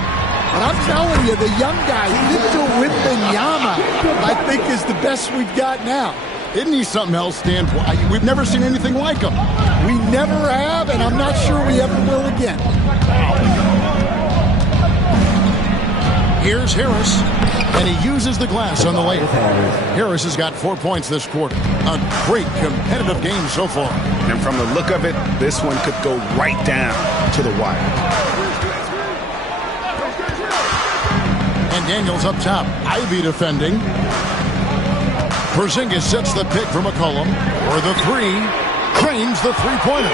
But I'm telling you, the young guy, Victor Wembanyama, I think is the best we've got now. Isn't he something else, Stan? We've never seen anything like him. We never have, and I'm not sure we ever will again. Here's Harris, and he uses the glass on the layup. Harris has got 4 points this quarter. A great competitive game so far. And from the look of it, this one could go right down to the wire. And Daniels up top. Ivy defending. Porzingis sets the pick for McCollum. For the three. Cranes the three-pointer.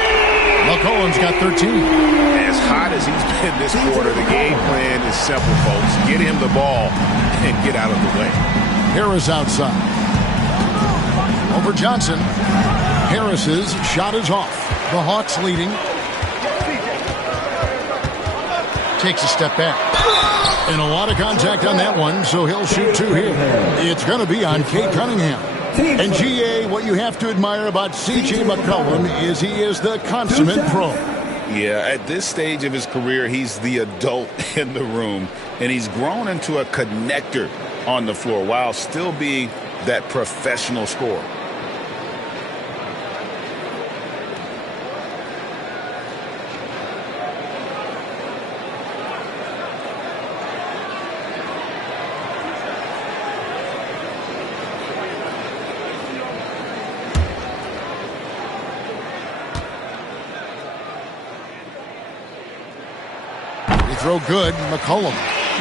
McCollum's got 13. As hot as he's been this quarter, the game plan is simple, folks. Get him the ball and get out of the way. Harris outside. Over Johnson. Harris's shot is off. The Hawks leading. Takes a step back. And a lot of contact on that one, so he'll shoot 2 here. It's going to be on Cade Cunningham. And GA, what you have to admire about C.J. McCollum is he is the consummate pro. Yeah, at this stage of his career, he's the adult in the room, and he's grown into a connector on the floor while still being that professional scorer. Throw good, McCollum.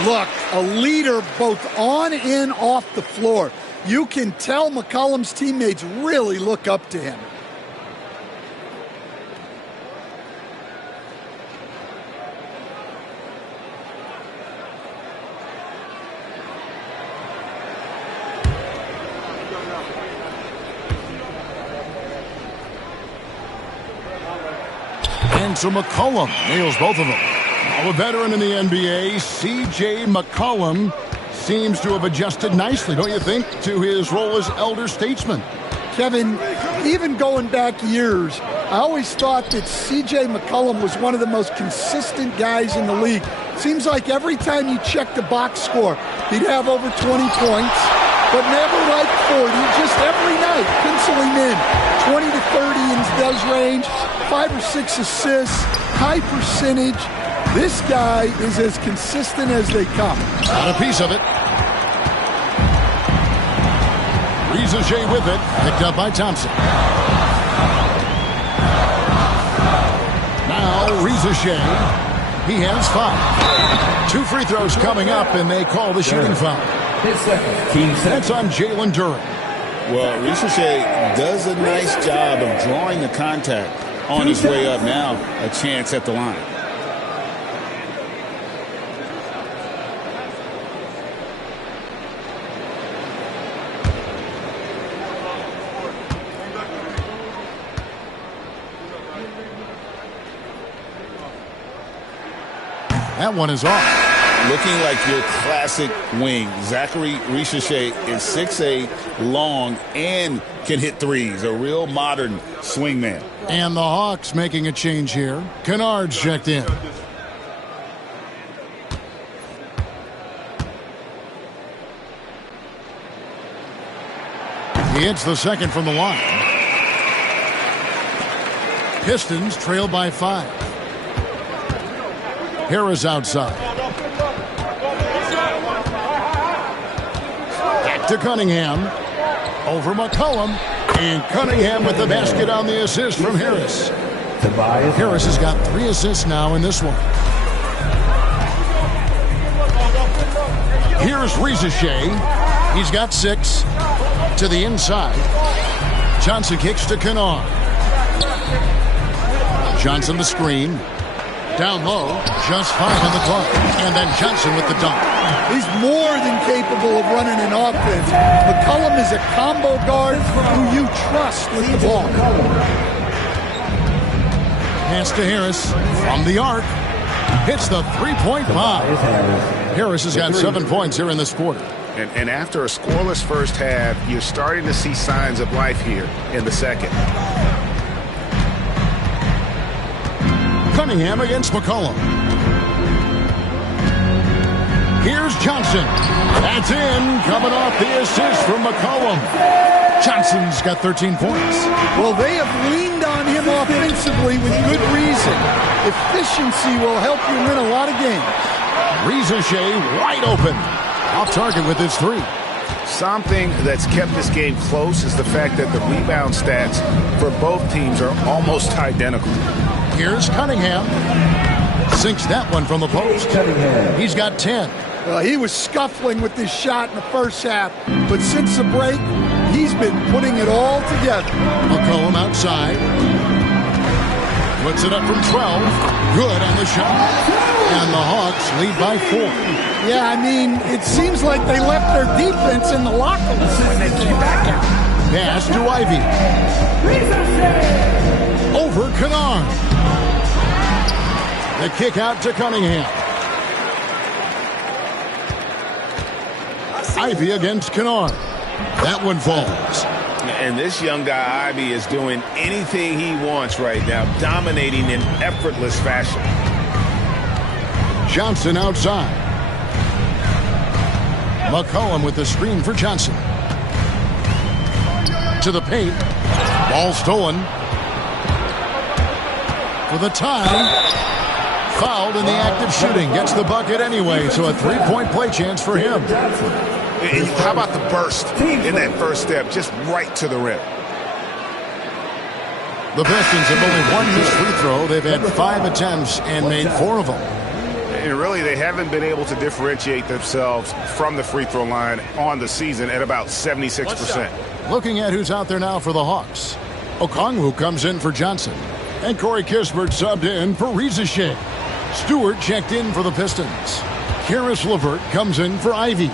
Look, a leader both on and off the floor. You can tell McCollum's teammates really look up to him. And so McCollum nails both of them. A veteran in the NBA, C.J. McCollum, seems to have adjusted nicely, don't you think, to his role as elder statesman? Kevin, even going back years, I always thought that C.J. McCollum was one of the most consistent guys in the league. Seems like every time you check the box score, he'd have over 20 points, but never like 40. Just every night, pencil him in. 20 to 30 in those range, 5 or 6 assists, high percentage. This guy is as consistent as they come. Got a piece of it. Riza with it, picked up by Thompson. Now Riza he has 5. 2 free throws coming up, and they call the shooting foul. That's on Jalen Duren. Well, Riza does a nice job of drawing the contact on his way up. Now a chance at the line. That one is off. Looking like your classic wing. Zachary Richer is 6'8", long, and can hit threes. A real modern swingman. And the Hawks making a change here. Kennard's checked in. He hits the second from the line. Pistons trail by 5. Harris outside. Back to Cunningham. Over McCollum. And Cunningham with the basket on the assist from Harris. Harris has got 3 assists now in this one. Here's Riza He's got 6. To the inside. Johnson kicks to Kennard. Johnson the screen. Down low, just 5 on the clock. And then Johnson with the dunk. He's more than capable of running an offense. McCollum is a combo guard who you trust with the ball. Pass to Harris from the arc. Hits the three-point bomb. Harris has got 7 points here in this quarter. And after a scoreless first half, you're starting to see signs of life here in the second. Cunningham against McCollum. Here's Johnson. That's in. Coming off the assist from McCollum. Johnson's got 13 points. Well, they have leaned on him offensively with good reason. Efficiency will help you win a lot of games. Riza wide open. Off target with his 3. Something that's kept this game close is the fact that the rebound stats for both teams are almost identical. Here's Cunningham. Sinks that one from the post. He's got 10. Well, he was scuffling with this shot in the first half, but since the break, he's been putting it all together. McCollum outside. Puts it up from 12. Good on the shot. And the Hawks lead by 4. Yeah, I mean, it seems like they left their defense in the locker room when they came back out. Pass to Ivy. Over Kennard. The kick out to Cunningham. Ivy against Kennard. That one falls. And this young guy, Ivy, is doing anything he wants right now, dominating in effortless fashion. Johnson outside. McCollum with the screen for Johnson. To the paint. Ball stolen. For the time. Fouled in the act of shooting. Gets the bucket anyway, so a 3-point play chance for him. And how about the burst in that first step, just right to the rim? The Pistons have only 1 missed free throw. They've had 5 attempts and made 4 of them. And really, they haven't been able to differentiate themselves from the free throw line on the season at about 76%. Looking at who's out there now for the Hawks. Okongwu comes in for Johnson. And Corey Kispert subbed in for Riza Stewart checked in for the Pistons. Karis LeVert comes in for Ivy.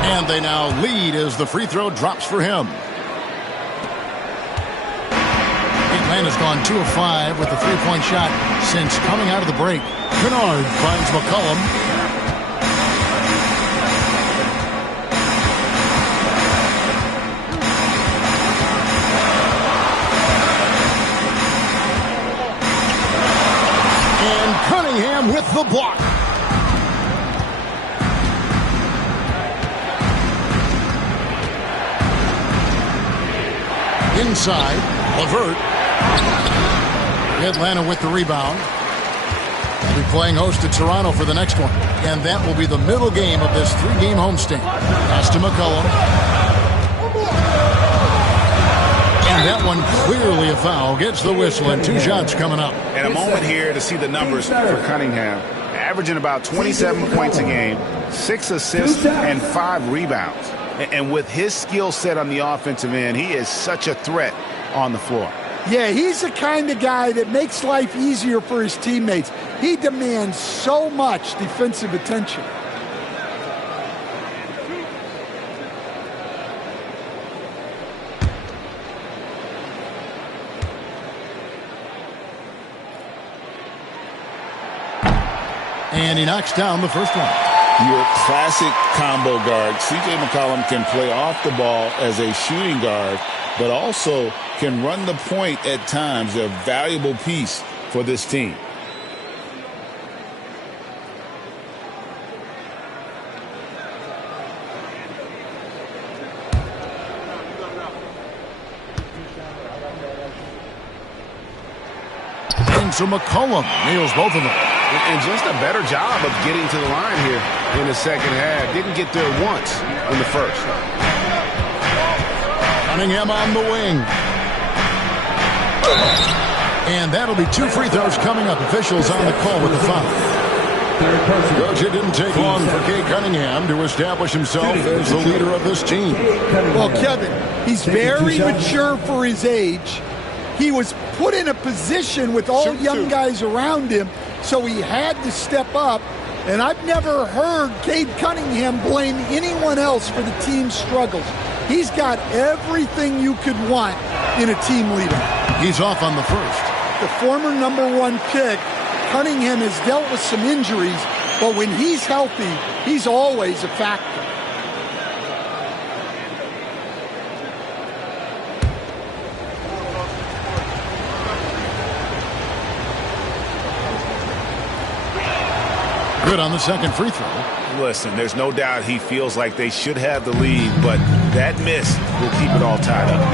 And they now lead as the free throw drops for him. Atlanta's gone 2 of 5 with the three-point shot since coming out of the break. Kennard finds McCollum. And Cunningham with the block. Inside, LeVert. Atlanta with the rebound. They'll be playing host to Toronto for the next one. And that will be the middle game of this 3-game homestand. Pass to McCollum. And that one clearly a foul. Gets the whistle and 2 shots coming up. And a moment here to see the numbers for Cunningham. Averaging about 27 points a game, 6 assists, and 5 rebounds. And with his skill set on the offensive end, he is such a threat on the floor. Yeah, he's the kind of guy that makes life easier for his teammates. He demands so much defensive attention. And he knocks down the first one. Your classic combo guard. C.J. McCollum can play off the ball as a shooting guard, but also can run the point at times. A valuable piece for this team. So McCollum nails both of them. And just a better job of getting to the line here in the second half. Didn't get there once in the first. Cunningham on the wing. And that'll be 2 free throws coming up. Officials on the call with the foul. Coach, it didn't take long for Cade Cunningham to establish himself as the leader of this team. Well, Kevin, he's very mature for his age. He was put in a position with all young guys around him, so he had to step up. And I've never heard Cade Cunningham blame anyone else for the team's struggles. He's got everything you could want in a team leader. He's off on the first. The former #1 pick, Cunningham has dealt with some injuries, but when he's healthy, he's always a factor. Good on the second free throw. Listen, there's no doubt he feels like they should have the lead, but that miss will keep it all tied up.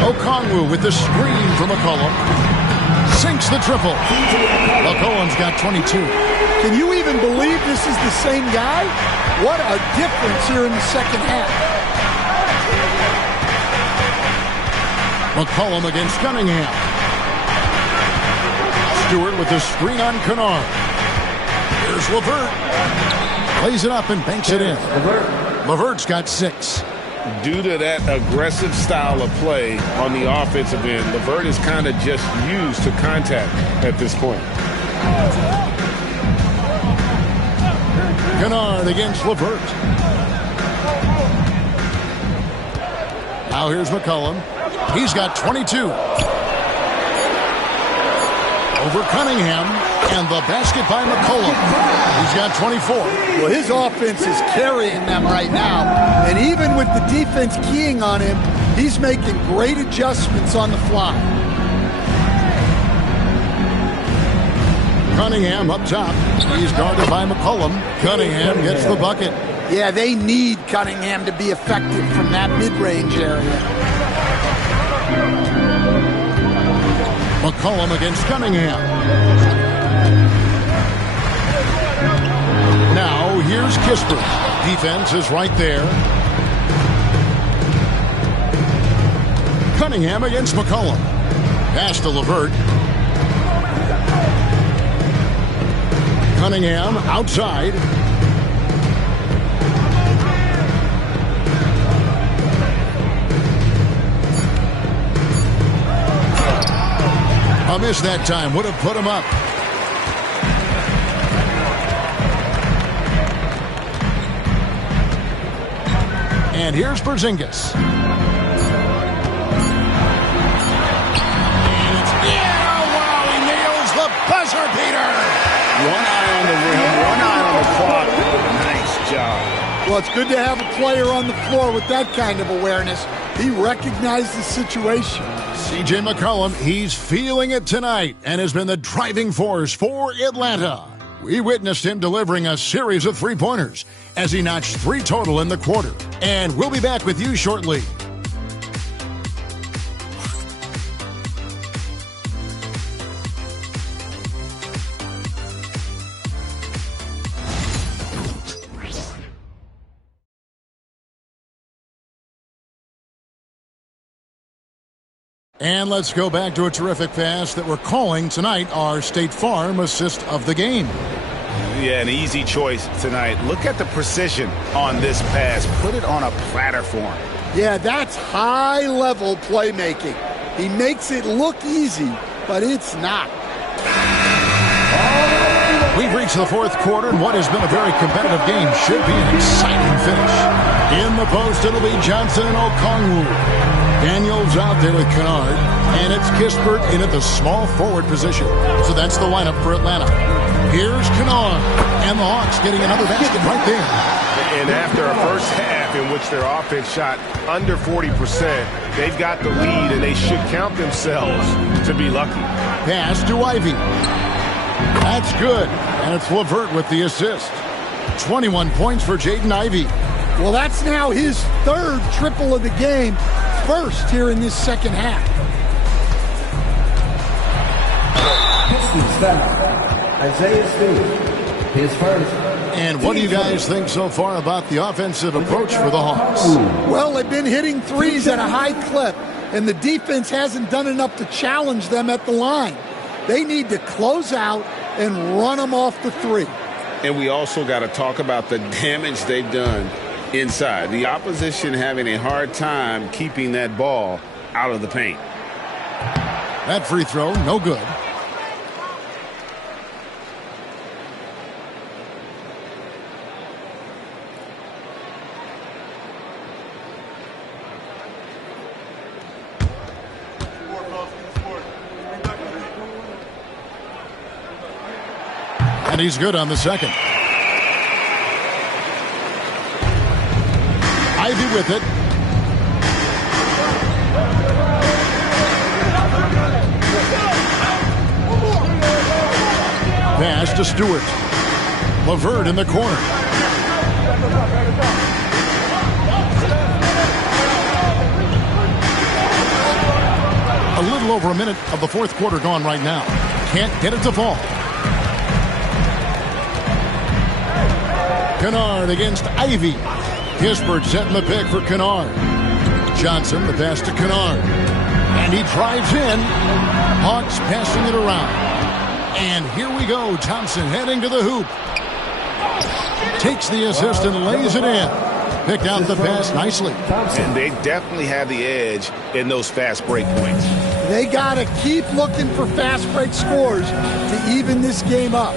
Okongwu with the screen from McCollum. Sinks the triple. McCollum's got 22. Can you even believe this is the same guy? What a difference here in the second half. McCollum against Cunningham. Stewart with the screen on Kennard. Here's LeVert. Plays it up and banks it in. LeVert's got 6. Due to that aggressive style of play on the offensive end, LeVert is kind of just used to contact at this point. Kennard against LeVert. Now here's McCollum. He's got 22. Over Cunningham, and the basket by McCollum. He's got 24. Well, his offense is carrying them right now, and even with the defense keying on him, he's making great adjustments on the fly. Cunningham up top. He's guarded by McCollum. Cunningham gets the bucket. Yeah, they need Cunningham to be effective from that mid-range area. McCollum against Cunningham. Now here's Kispert. Defense is right there. Cunningham against McCollum. Pass to LeVert. Cunningham outside. A miss that time. Would have put him up. And here's Porzingis. Well, it's good to have a player on the floor with that kind of awareness. He recognized the situation. C.J. McCollum, he's feeling it tonight and has been the driving force for Atlanta. We witnessed him delivering a series of three-pointers as he notched 3 total in the quarter. And we'll be back with you shortly. And let's go back to a terrific pass that we're calling tonight our State Farm assist of the game. Yeah, an easy choice tonight. Look at the precision on this pass. Put it on a platter for him. Yeah, that's high-level playmaking. He makes it look easy, but it's not. We've reached the fourth quarter, and what has been a very competitive game should be an exciting finish. In the post, it'll be Johnson and Okongwu. Daniels out there with Kennard, and it's Kispert in at the small forward position. So that's the lineup for Atlanta. Here's Kennard, and the Hawks getting another basket right there. And after a first half in which their offense shot under 40%, they've got the lead, and they should count themselves to be lucky. Pass to Ivey. That's good, and it's LeVert with the assist. 21 points for Jaden Ivey. Well, that's now his 3rd triple of the game, first here in this second half. Pistons foul. Isaiah Stewart, his first. And what do you guys think so far about the offensive approach for the Hawks? Well, they've been hitting threes at a high clip, and the defense hasn't done enough to challenge them at the line. They need to close out and run them off the three. And we also got to talk about the damage they've done inside. The opposition having a hard time keeping that ball out of the paint. That free throw, no good. And he's good on the second. Ivey with it. Pass to Stewart. LeVert in the corner. A little over a minute of the fourth quarter gone right now. Can't get it to fall. Kennard against Ivey. Kispert setting the pick for Kennard. Johnson, the pass to Kennard. And he drives in. Hawks passing it around. And here we go. Thompson heading to the hoop. Takes the assist and lays it in. Picked out the pass nicely. And they definitely have the edge in those fast break points. They got to keep looking for fast break scores to even this game up.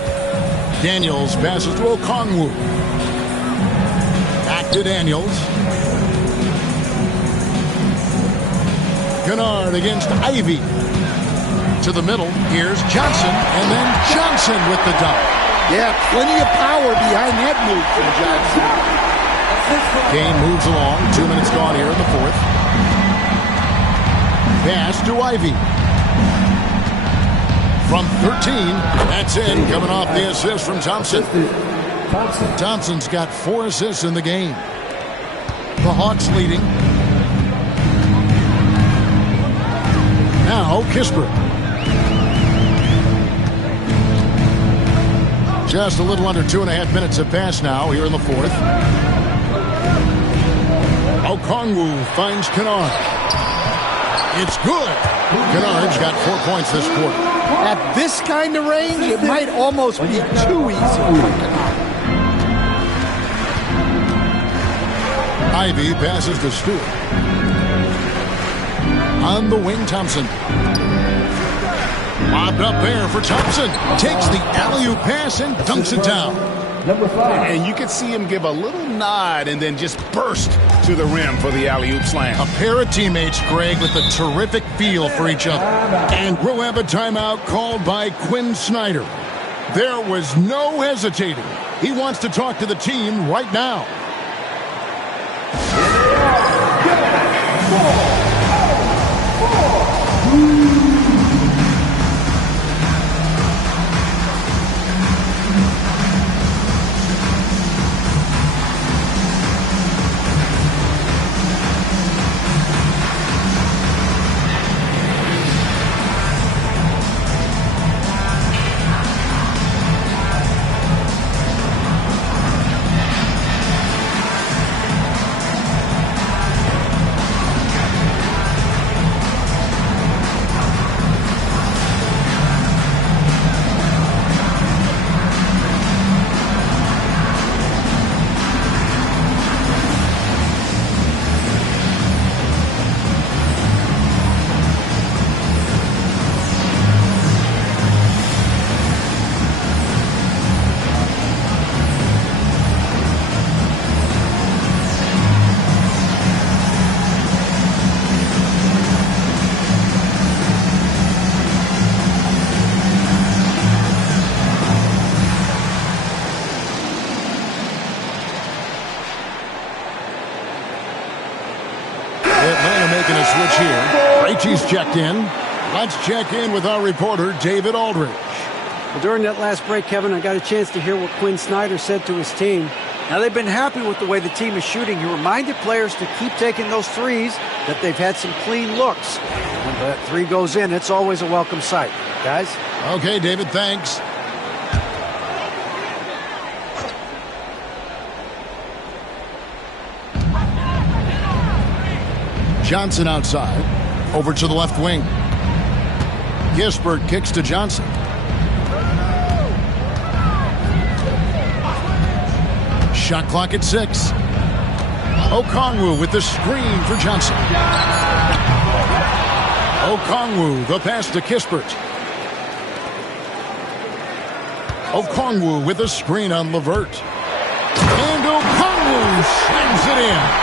Daniels passes to Okongwu. Back to Daniels. Kennard against Ivey. To the middle. Here's Johnson. And then Johnson with the dunk. Yeah, plenty of power behind that move from Johnson. Game moves along. 2 minutes gone here in the fourth. Pass to Ivey. From 13. That's in. Coming off the assist from Thompson. Thompson's got 4 assists in the game. The Hawks leading. Now Kispert. Just a little under 2.5 minutes have passed now here in the fourth. Okongwu finds Kennard. It's good. Kennard's got 4 points this quarter. At this kind of range, it might almost be too easy for Kennard. Ivey passes to Stewart. On the wing, Thompson. Lobbed up there for Thompson. Takes the alley-oop pass and dunks it down. Number 5. And you could see him give a little nod and then just burst to the rim for the alley-oop slam. A pair of teammates, Greg, with a terrific feel for each other. And we'll have a timeout called by Quinn Snyder. There was no hesitating. He wants to talk to the team right now. Making a switch here. Krejci's checked in. Let's check in with our reporter, David Aldridge. Well, during that last break, Kevin, I got a chance to hear what Quinn Snyder said to his team. Now, they've been happy with the way the team is shooting. He reminded players to keep taking those threes, that they've had some clean looks. When that three goes in, it's always a welcome sight. Guys? Okay, David, thanks. Johnson outside. Over to the left wing. Kispert kicks to Johnson. Shot clock at 6. Okongwu with the screen for Johnson. Okongwu, the pass to Kispert. Okongwu with a screen on LeVert. And Okongwu slams it in.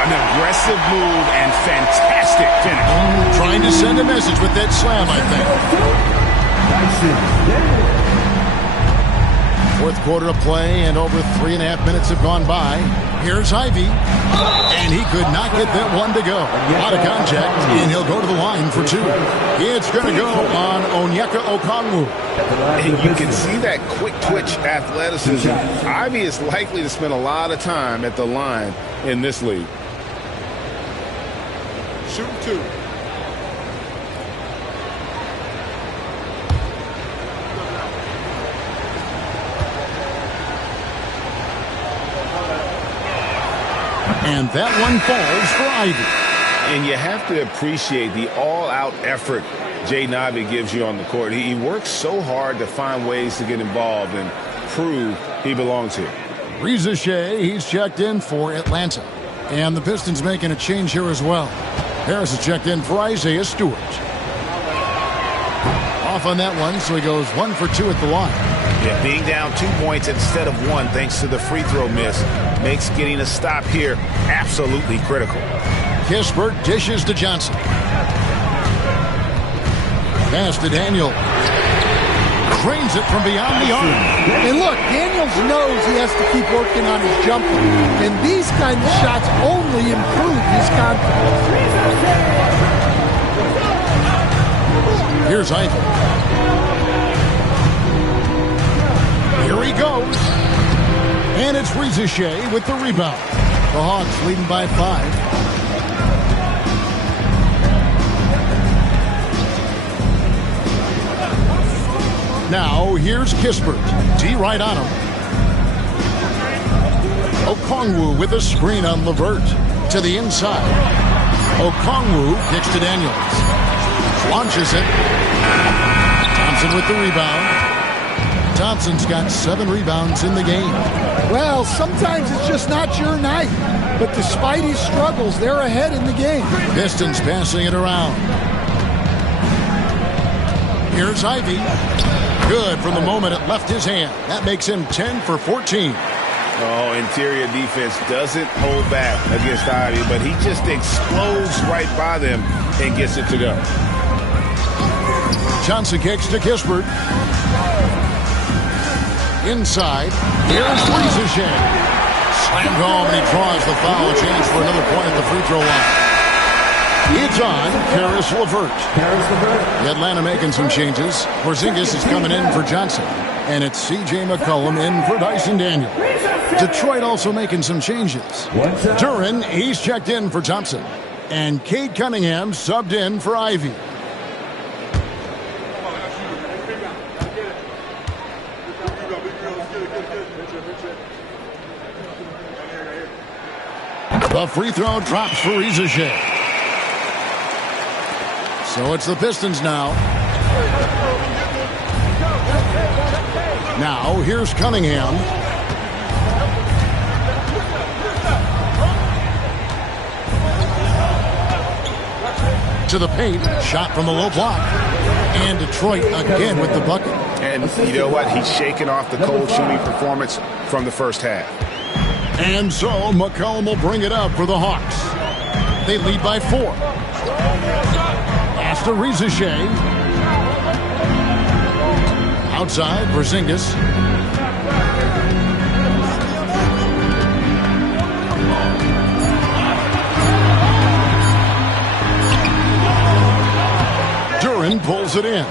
An aggressive move and fantastic finish. Trying to send a message with that slam, I think. Fourth quarter of play, and over 3.5 minutes have gone by. Here's Ivy, and he could not get that one to go. A lot of contact, and he'll go to the line for 2. It's going to go on Onyeka Okongwu. And you can see that quick twitch athleticism. Ivy is likely to spend a lot of time at the line in this league. Shoot 2. And that one falls for Ivy. And you have to appreciate the all-out effort Jaden Ivey gives you on the court. He works so hard to find ways to get involved and prove he belongs here. Reza Shea, he's checked in for Atlanta. And the Pistons making a change here as well. Harris has checked in for Isaiah Stewart. Off on that one, so he goes 1 for 2 at the line. Yeah, being down 2 points instead of 1 thanks to the free throw miss makes getting a stop here absolutely critical. Kispert dishes to Johnson. Pass to Daniel. Cranes it from beyond the arc. And look, Daniels knows he has to keep working on his jumper. And these kind of shots only improve his confidence. Here's Ivy. Here he goes. And it's Reza Shea with the rebound. The Hawks leading by 5. Now, here's Kispert. D right on him. Okongwu with a screen on LeVert. To the inside. Okongwu kicks to Daniels. Launches it. Thompson with the rebound. Thompson's got 7 rebounds in the game. Well, sometimes it's just not your night. But despite his struggles, they're ahead in the game. Pistons passing it around. Here's Ivy. Good from the moment it left his hand. That makes him 10 for 14. Oh, interior defense doesn't hold back against Ivy, but he just explodes right by them and gets it to go. Johnson kicks to Kispert. Inside. Here's Reza Shea. Slammed home, and he draws the foul. A chance for another point at the free throw line. It's on Karis LeVert. The Atlanta making some changes. Porzingis is coming in for Johnson. And it's C.J. McCollum in for Dyson Daniel. Detroit also making some changes. Duren, he's checked in for Thompson. And Cade Cunningham subbed in for Ivy. The free throw drops for Rizichet. So it's the Pistons now. Now here's Cunningham. To the paint, shot from the low block. And Detroit again with the bucket. And you know what? He's shaking off the cold shooting performance from the first half. And so McCollum will bring it up for the Hawks. They lead by 4. Pass to Rizichet. Outside, Porzingis. Duren pulls it in.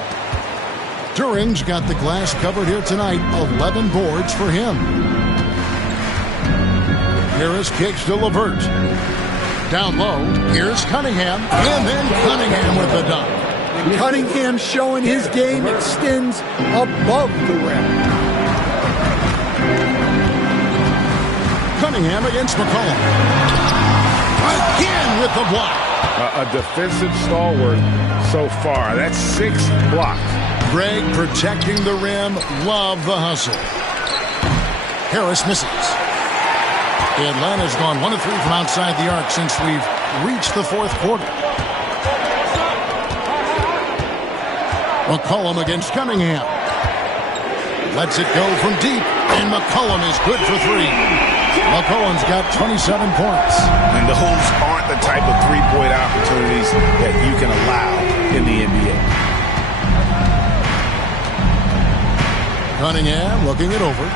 Duren's got the glass covered here tonight. 11 boards for him. Harris kicks to LeVert. Down low, here's Cunningham, and then Cunningham with the dunk. And Cunningham showing his game extends above the rim. Cunningham against McCollum. Again with the block. A defensive stalwart so far. That's 6 blocks. Greg protecting the rim. Love the hustle. Harris misses. Atlanta's gone 1 of 3 from outside the arc since we've reached the 4th quarter. McCollum against Cunningham. Lets it go from deep, and McCollum is good for 3. McCollum's got 27 points. And those aren't the type of three-point opportunities that you can allow in the NBA. Cunningham looking it over.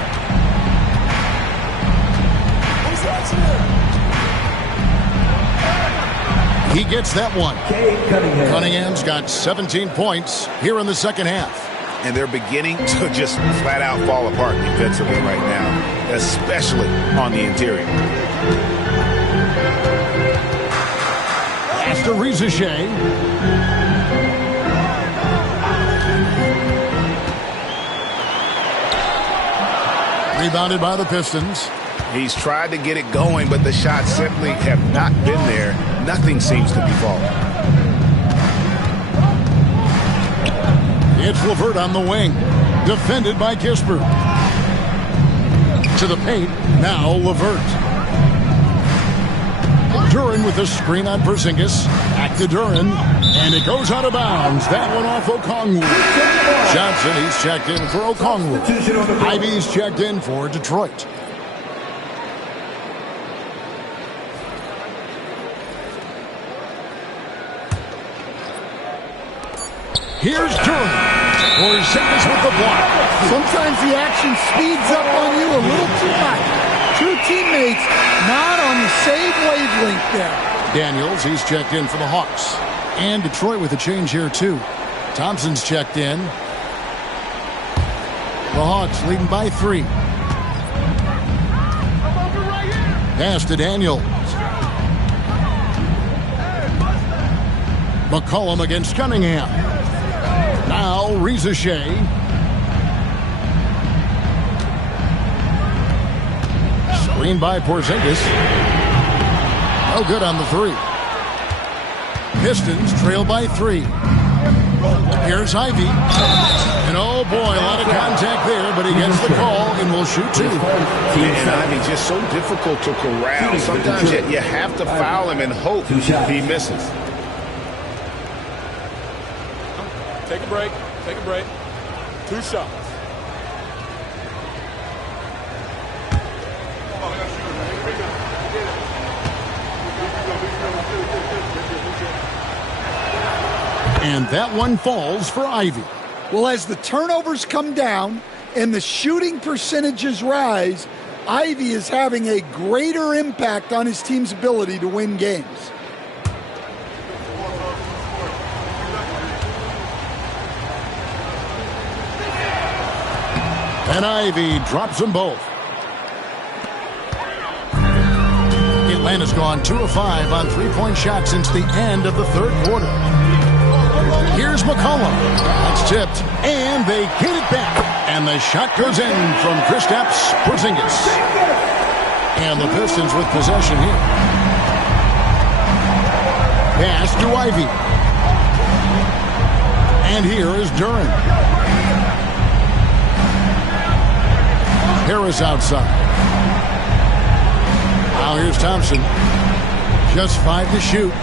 He gets that one. Cunningham's got 17 points here in the second half. And they're beginning to just flat out fall apart defensively right now, especially on the interior. Pass to Rizichet. Rebounded by the Pistons. He's tried to get it going, but the shots simply have not been there. Nothing seems to be falling. It's LeVert on the wing. Defended by Kispert. To the paint. Now LeVert. Duren with the screen on Porzingis. Back to Duren. And it goes out of bounds. That one off Okongwu. Johnson, he's checked in for Okongwu. Ivy's checked in for Detroit. Here's Duren. Porzingis with the block. Sometimes the action speeds up on you a little too much. Two teammates not on the same wavelength there. Daniels, he's checked in for the Hawks. And Detroit with a change here, too. Thompson's checked in. The Hawks leading by 3. Pass to Daniels. McCollum against Cunningham. Now Rizichet. Screen by Porzingis. No good on the 3. Pistons trail by 3. Here's Ivy. And oh boy, a lot of contact there, but he gets the call and will shoot 2. And Ivy just so difficult to corral. Sometimes you have to foul him and hope he misses. Take a break. Take a break. 2 shots. And that one falls for Ivy. Well, as the turnovers come down and the shooting percentages rise, Ivy is having a greater impact on his team's ability to win games. And Ivy drops them both. Atlanta's gone 2 of 5 on three-point shots since the end of the third quarter. Here's McCollum. That's tipped, and they get it back. And the shot goes in from Kristaps Porzingis. And the Pistons with possession here. Pass to Ivy. And here is Duren. Harris outside. Now here's Thompson. Just 5 to shoot.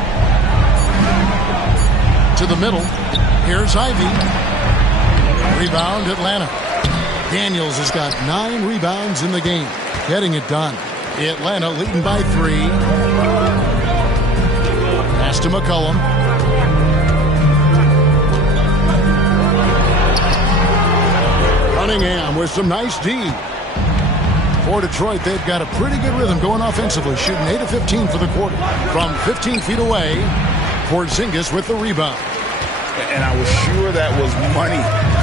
To the middle. Here's Ivy. Rebound Atlanta. Daniels has got 9 rebounds in the game. Getting it done. Atlanta leading by 3. Pass to McCollum. Cunningham with some nice D. For Detroit, they've got a pretty good rhythm going offensively, shooting 8 of 15 for the quarter. From 15 feet away, Porzingis with the rebound. And I was sure that was money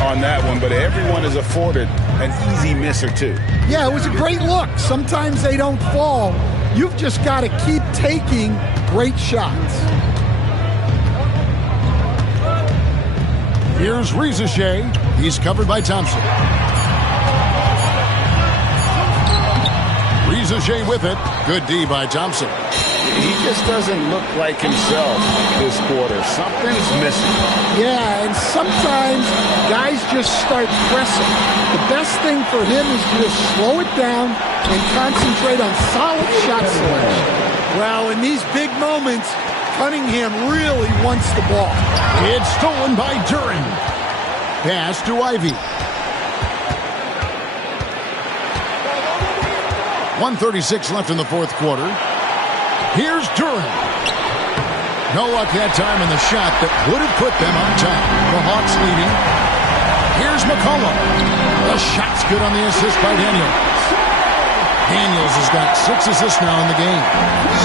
on that one, but everyone is afforded an easy miss or two. Yeah, it was a great look. Sometimes they don't fall. You've just got to keep taking great shots. Here's Rizachet. He's covered by Thompson. Rizachet with it. Good D by Thompson. He just doesn't look like himself this quarter. Something's missing. Yeah, and sometimes guys just start pressing. The best thing for him is to just slow it down and concentrate on solid shot selection. Well, in these big moments, Cunningham really wants the ball. It's stolen by Duren. Pass to Ivy. 1:36 left in the fourth quarter. Here's Duren. No luck that time in the shot that would have put them on top. The Hawks leading. Here's McCollum. The shot's good on the assist by Daniels. Daniels has got 6 assists now in the game.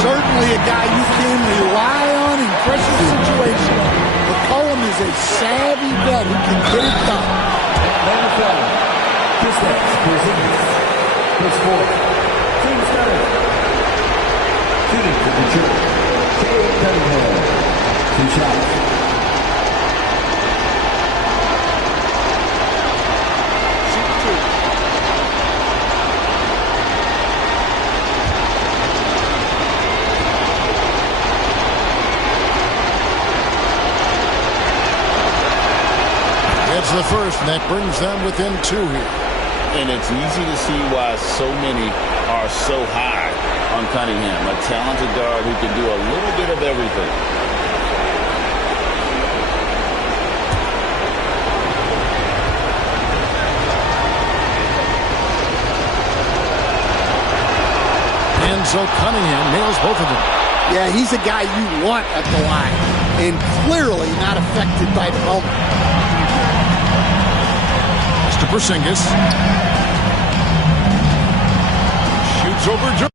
Certainly a guy you can rely on in pressure situations. McCollum is a savvy vet who can get it done. Number 7, Pistons, Porzingis. Plus 4. Team center. Shooting for Detroit. Cade Cunningham. 2 shots. It's the first, and that brings them within 2 here. And it's easy to see why so many are so high on Cunningham, a talented guard who can do a little bit of everything. And so Cunningham nails both of them. Yeah, he's a guy you want at the line, and clearly not affected by the moment. To Porzingis. Shoots over.